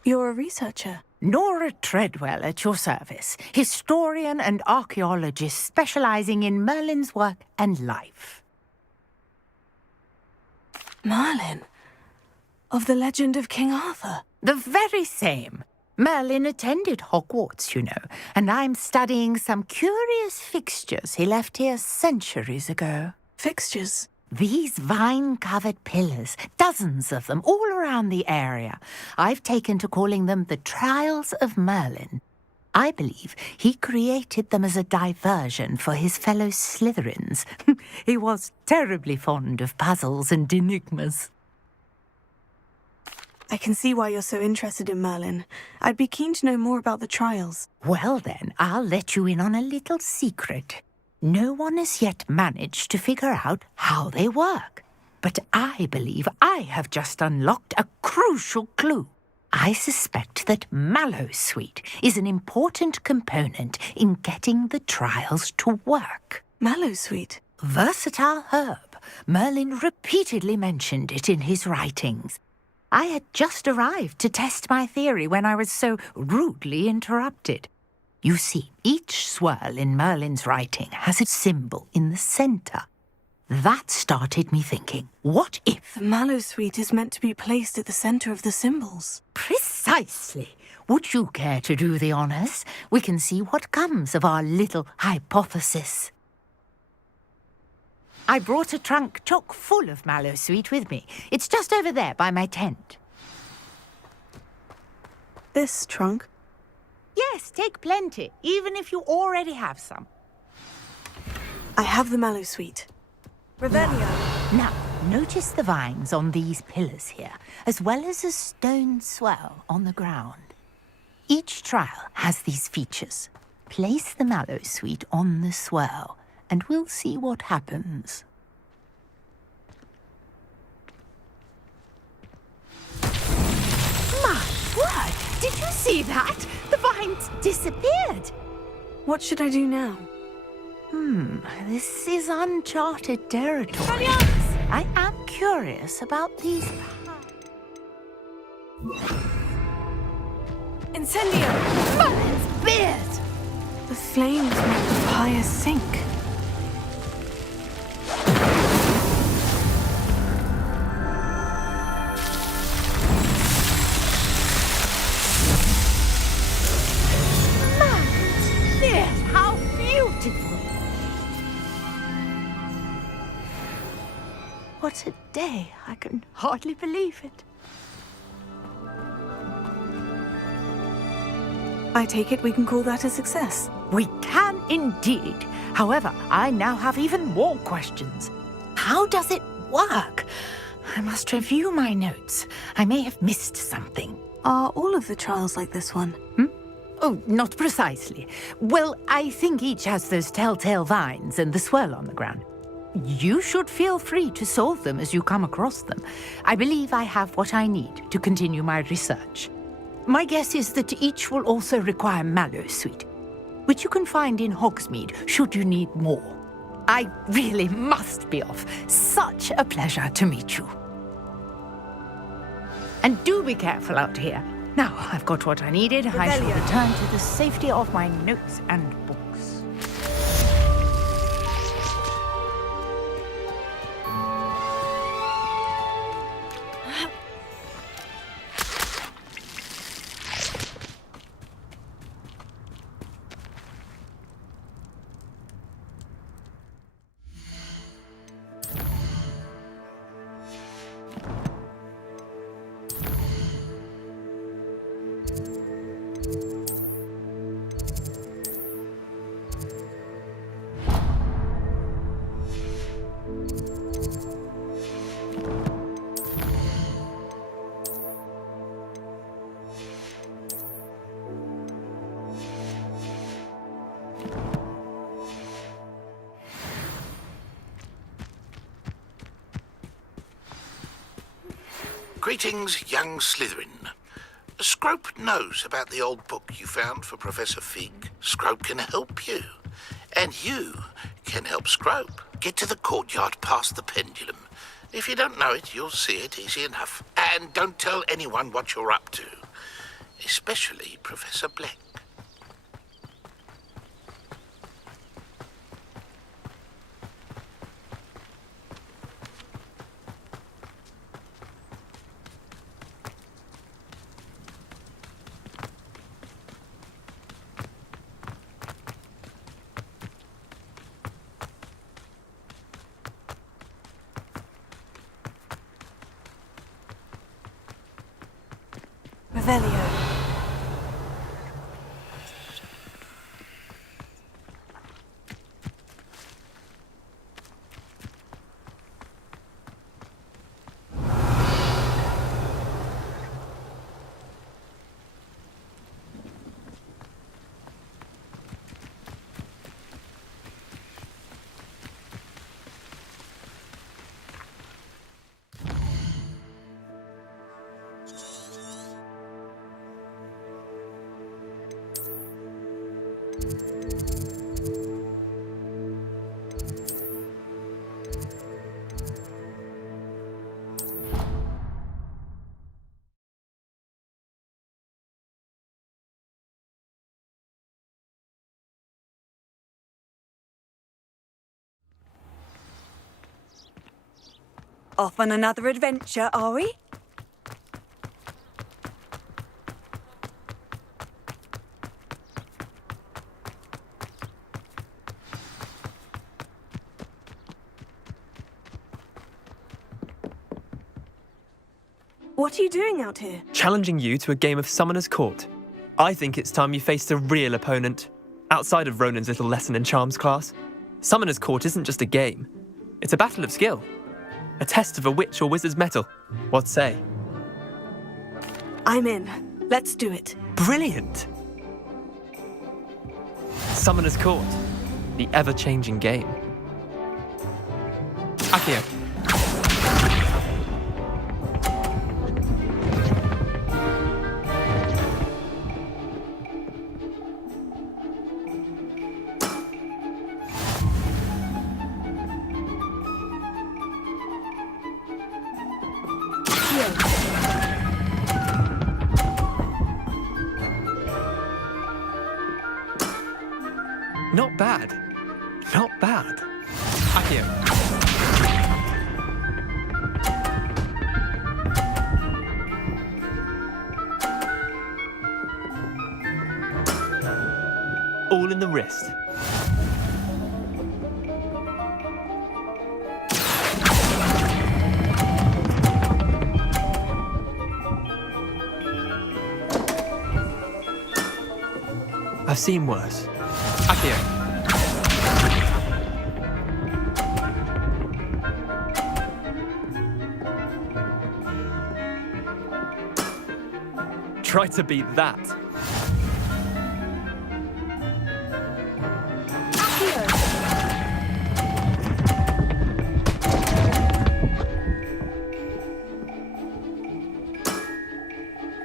You're a researcher? Nora Treadwell at your service, historian and archaeologist specializing in Merlin's work and life. Merlin? Of the legend of King Arthur? The very same. Merlin attended Hogwarts, you know, and I'm studying some curious fixtures he left here centuries ago. Fixtures? These vine-covered pillars, dozens of them, all around the area. I've taken to calling them the Trials of Merlin. I believe he created them as a diversion for his fellow Slytherins. He was terribly fond of puzzles and enigmas. I can see why you're so interested in Merlin. I'd be keen to know more about the trials. Well then, I'll let you in on a little secret. No one has yet managed to figure out how they work. But I believe I have just unlocked a crucial clue. I suspect that Mallowsweet is an important component in getting the trials to work. Mallowsweet? Versatile herb. Merlin repeatedly mentioned it in his writings. I had just arrived to test my theory when I was so rudely interrupted. You see, each swirl in Merlin's writing has a symbol in the centre. That started me thinking, what if... The Mallowsweet is meant to be placed at the centre of the symbols. Precisely. Would you care to do the honours? We can see what comes of our little hypothesis. I brought a trunk chock full of Mallowsweet with me. It's just over there by my tent. This trunk? Yes, take plenty, even if you already have some. I have the Mallowsweet. Revelio. Now, notice the vines on these pillars here, as well as a stone swell on the ground. Each trial has these features. Place the Mallowsweet on the swell, and we'll see what happens. My word! Did you see that? The vines disappeared. What should I do now? This is uncharted territory. I am curious about these... Incendio! Merlin's beard! The flames make the fire sink. What a day. I can hardly believe it. I take it we can call that a success. We can indeed. However, I now have even more questions. How does it work? I must review my notes. I may have missed something. Are all of the trials like this one? Oh, not precisely. Well, I think each has those telltale vines and the swirl on the ground. You should feel free to solve them as you come across them. I believe I have what I need to continue my research. My guess is that each will also require mallow sweet, which you can find in Hogsmeade should you need more. I really must be off. Such a pleasure to meet you. And do be careful out here. Now I've got what I needed. I shall return to the safety of my notes and books. Greetings, young Slytherin. Scrope knows about the old book you found for Professor Fig. Scrope can help you. And you can help Scrope. Get to the courtyard past the pendulum. If you don't know it, you'll see it easy enough. And don't tell anyone what you're up to. Especially Professor Black. Revelio. Off on another adventure, are we? What are you doing out here? Challenging you to a game of Summoner's Court. I think it's time you faced a real opponent, outside of Ronan's little lesson in charms class. Summoner's Court isn't just a game. It's a battle of skill. A test of a witch or wizard's mettle. What say? I'm in. Let's do it. Brilliant! Summoner's Court. The ever-changing game. Accio. Not bad. Not bad. Accio. All in the wrist. I've seen worse. Accio. Try to beat that.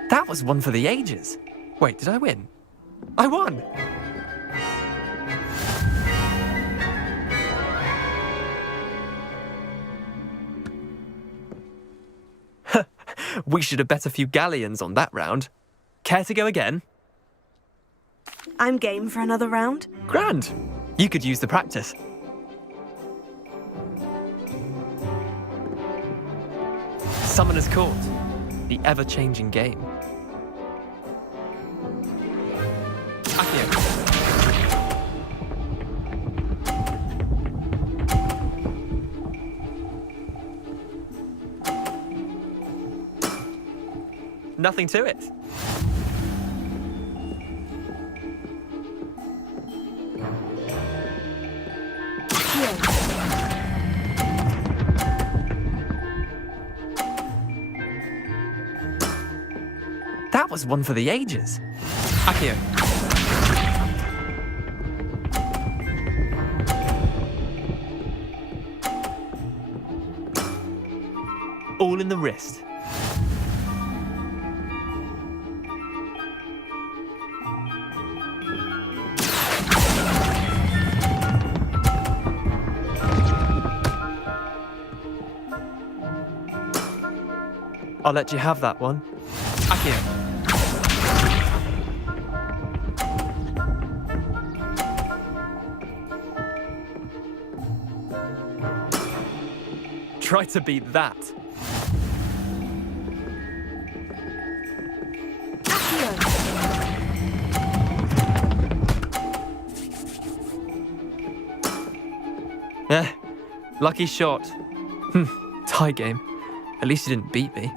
That was one for the ages. Wait, did I win? I won! We should have bet a few galleons on that round. Care to go again? I'm game for another round. Grand! You could use the practice. Summoner's Court. The ever-changing game. Accio. Nothing to it. That was one for the ages. Accio. All in the wrist. I'll let you have that one. Accio. Try to beat that. Lucky shot. Tie game. At least you didn't beat me.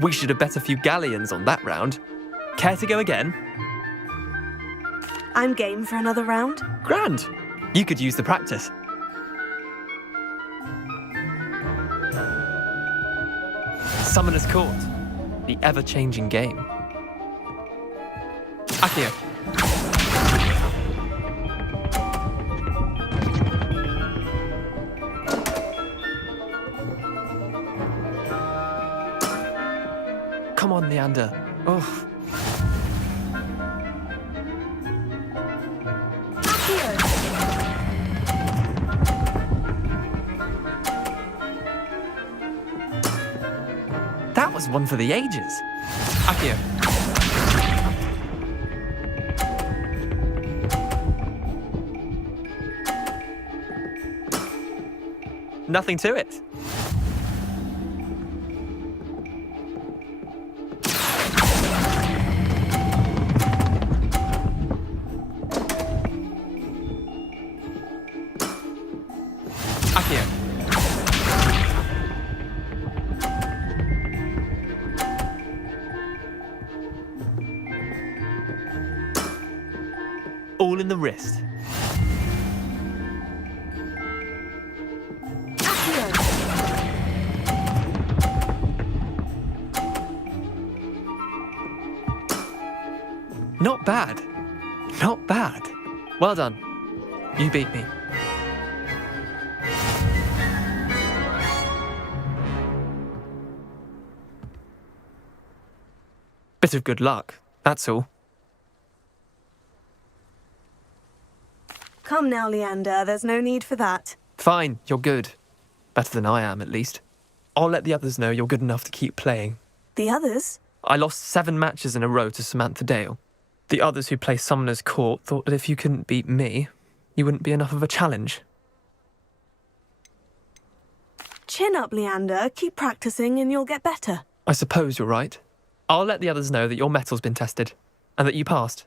We should have bet a few galleons on that round. Care to go again? I'm game for another round. Grand! You could use the practice. Summoner's Court. The ever-changing game. Accio. Come on, Leander. Oh. That was one for the ages. Accio. Nothing to it. Accio. All in the wrist. Not bad. Not bad. Well done. You beat me. Bit of good luck, that's all. Come now, Leander, there's no need for that. Fine, you're good. Better than I am, at least. I'll let the others know you're good enough to keep playing. The others? I lost 7 matches in a row to Samantha Dale. The others who play Summoner's Court thought that if you couldn't beat me, you wouldn't be enough of a challenge. Chin up, Leander. Keep practicing and you'll get better. I suppose you're right. I'll let the others know that your metal's been tested, and that you passed.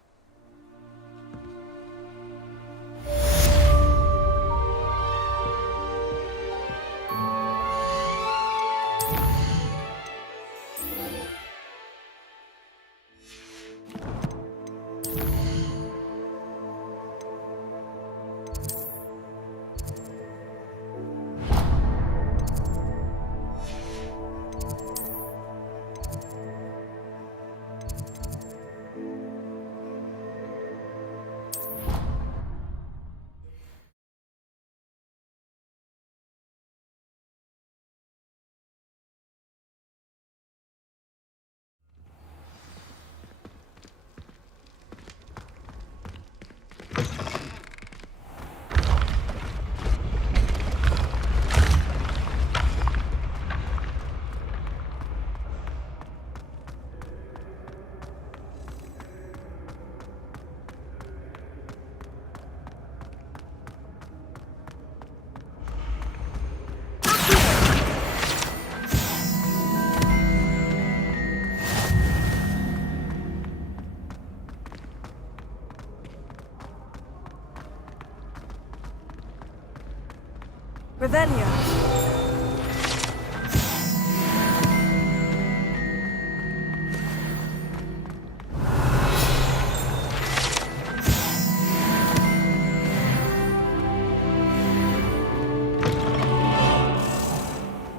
Revelio.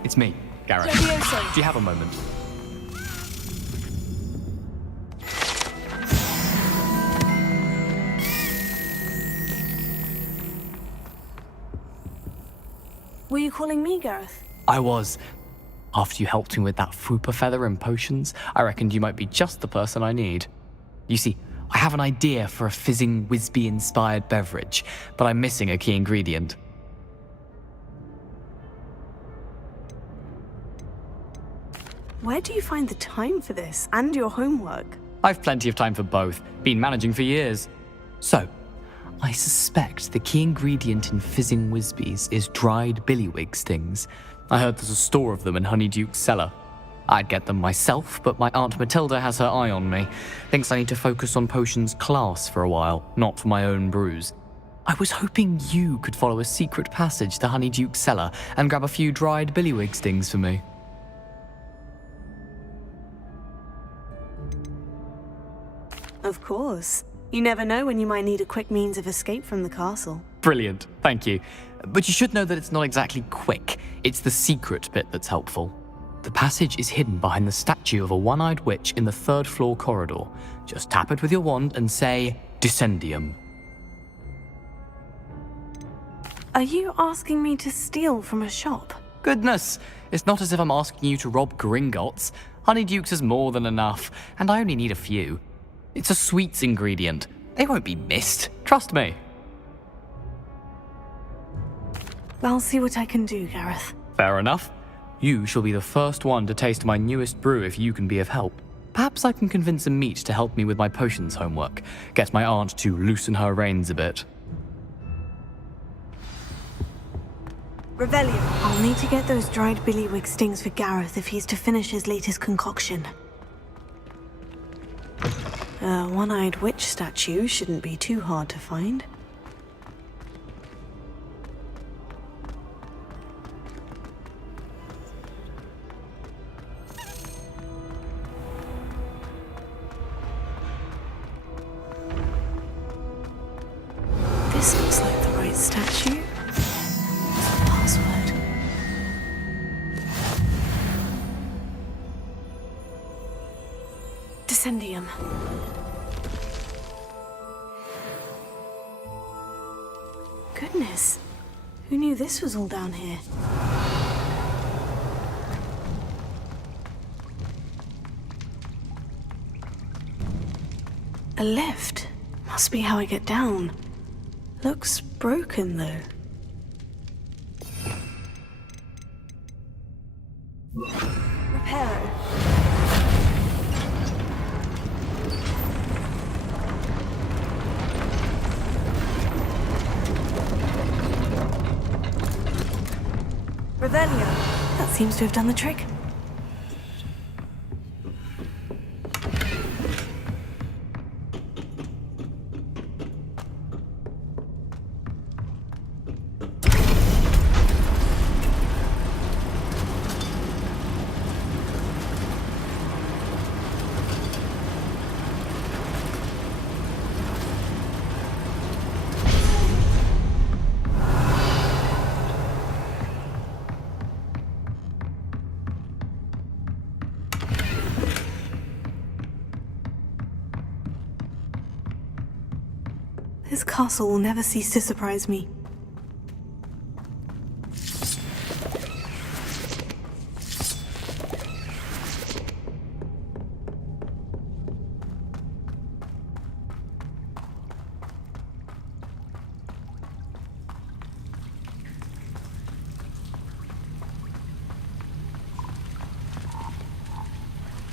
It's me, Gareth. Levioso. Do you have a moment? Were you calling me, Gareth? I was. After you helped me with that Fupa feather and potions, I reckoned you might be just the person I need. You see, I have an idea for a fizzing Whizbee-inspired beverage, but I'm missing a key ingredient. Where do you find the time for this and your homework? I've plenty of time for both. Been managing for years. So, I suspect the key ingredient in fizzing Whizbees is dried billywig stings. I heard there's a store of them in Honeyduke's cellar. I'd get them myself, but my Aunt Matilda has her eye on me. Thinks I need to focus on potions class for a while, not for my own brews. I was hoping you could follow a secret passage to Honeyduke's cellar and grab a few dried billywig stings for me. Of course. You never know when you might need a quick means of escape from the castle. Brilliant, thank you. But you should know that it's not exactly quick. It's the secret bit that's helpful. The passage is hidden behind the statue of a one-eyed witch in the third-floor corridor. Just tap it with your wand and say, Descendium. Are you asking me to steal from a shop? Goodness, it's not as if I'm asking you to rob Gringotts. Honeyduke's is more than enough, and I only need a few. It's a sweets ingredient. They won't be missed. Trust me. I'll see what I can do, Gareth. Fair enough. You shall be the first one to taste my newest brew if you can be of help. Perhaps I can convince a meat to help me with my potions homework. Get my aunt to loosen her reins a bit. Revelio. I'll need to get those dried billywig stings for Gareth if he's to finish his latest concoction. A one-eyed witch statue shouldn't be too hard to find. This looks like the right statue. What's the password? Descendium. Goodness, who knew this was all down here? A lift. Must be how I get down. Looks broken, though. Reparo. Revelio. That seems to have done the trick. This castle will never cease to surprise me.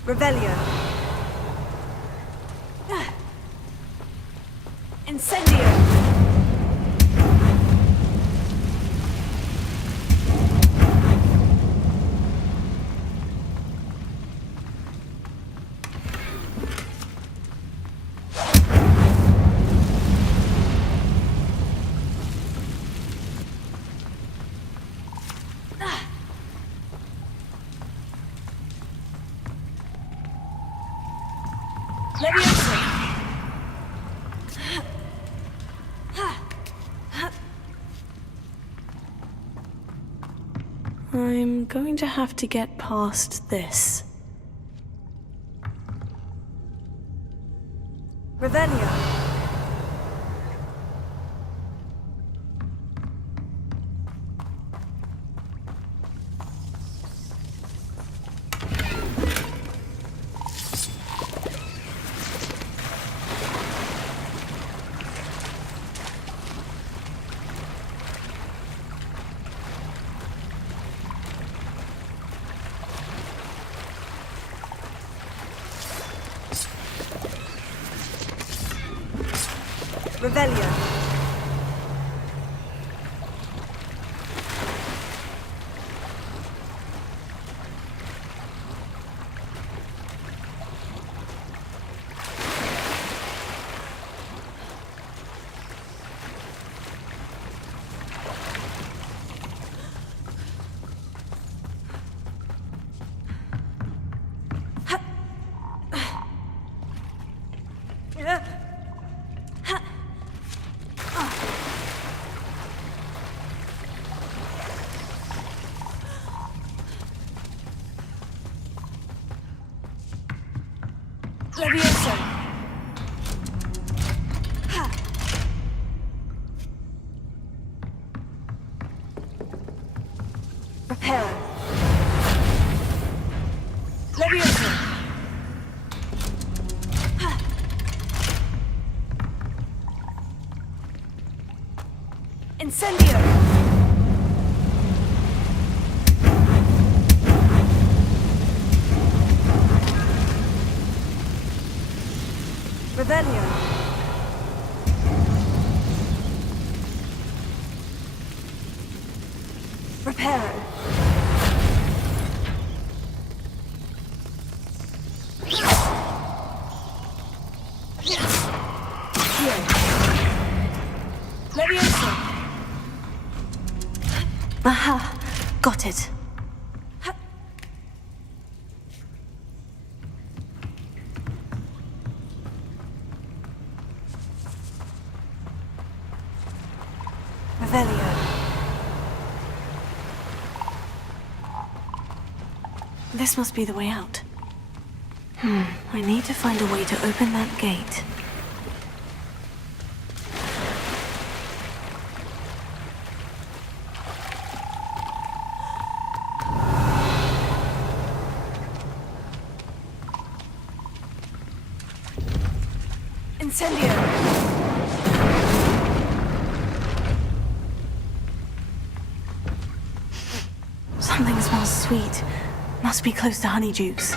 Revelio. Incendio. I'm going to have to get past this. Revelio. Revelio. Levioso. Ha. Reparo. Levioso. Ha. Incendio. Revelio. Reparo. Levioso. Aha! Got it. Revelio. This must be the way out. I need to find a way to open that gate. Incendio. Something smells sweet. Must be close to Honeydukes.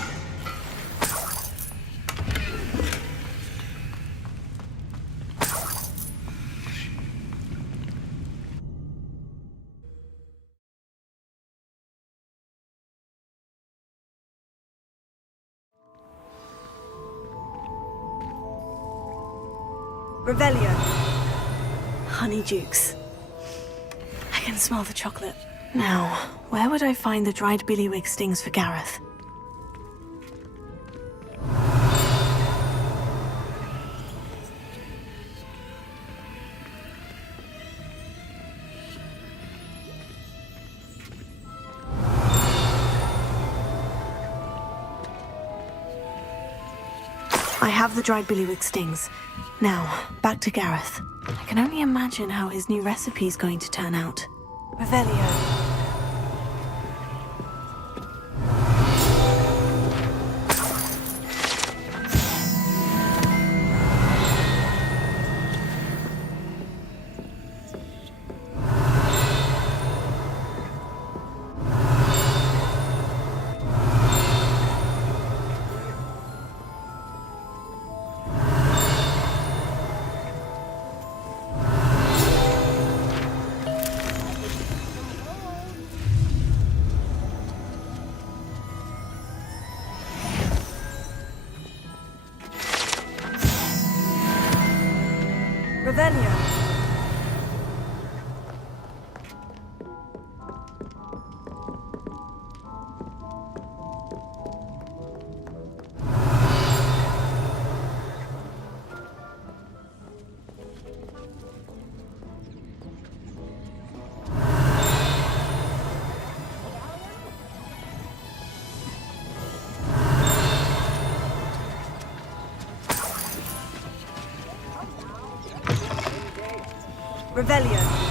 Revelio. Honeydukes. I can smell the chocolate. Now, where would I find the dried billywig stings for Gareth? I have the dried billywig stings. Now, back to Gareth. I can only imagine how his new recipe's going to turn out. Revelio. Revelio. Revelio.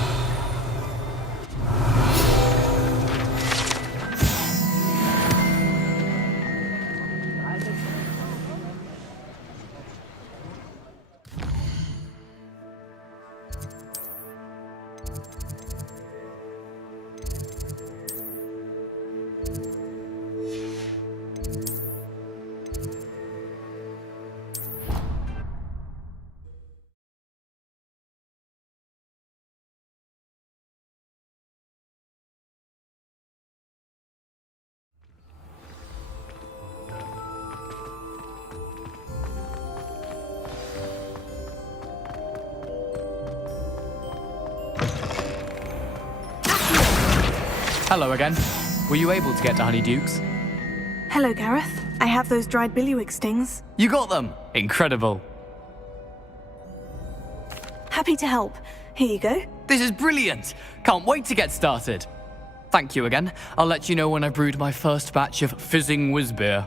Hello again. Were you able to get to Honeydukes? Hello, Gareth. I have those dried billywig stings. You got them! Incredible. Happy to help. Here you go. This is brilliant! Can't wait to get started. Thank you again. I'll let you know when I've brewed my first batch of fizzing whiz beer.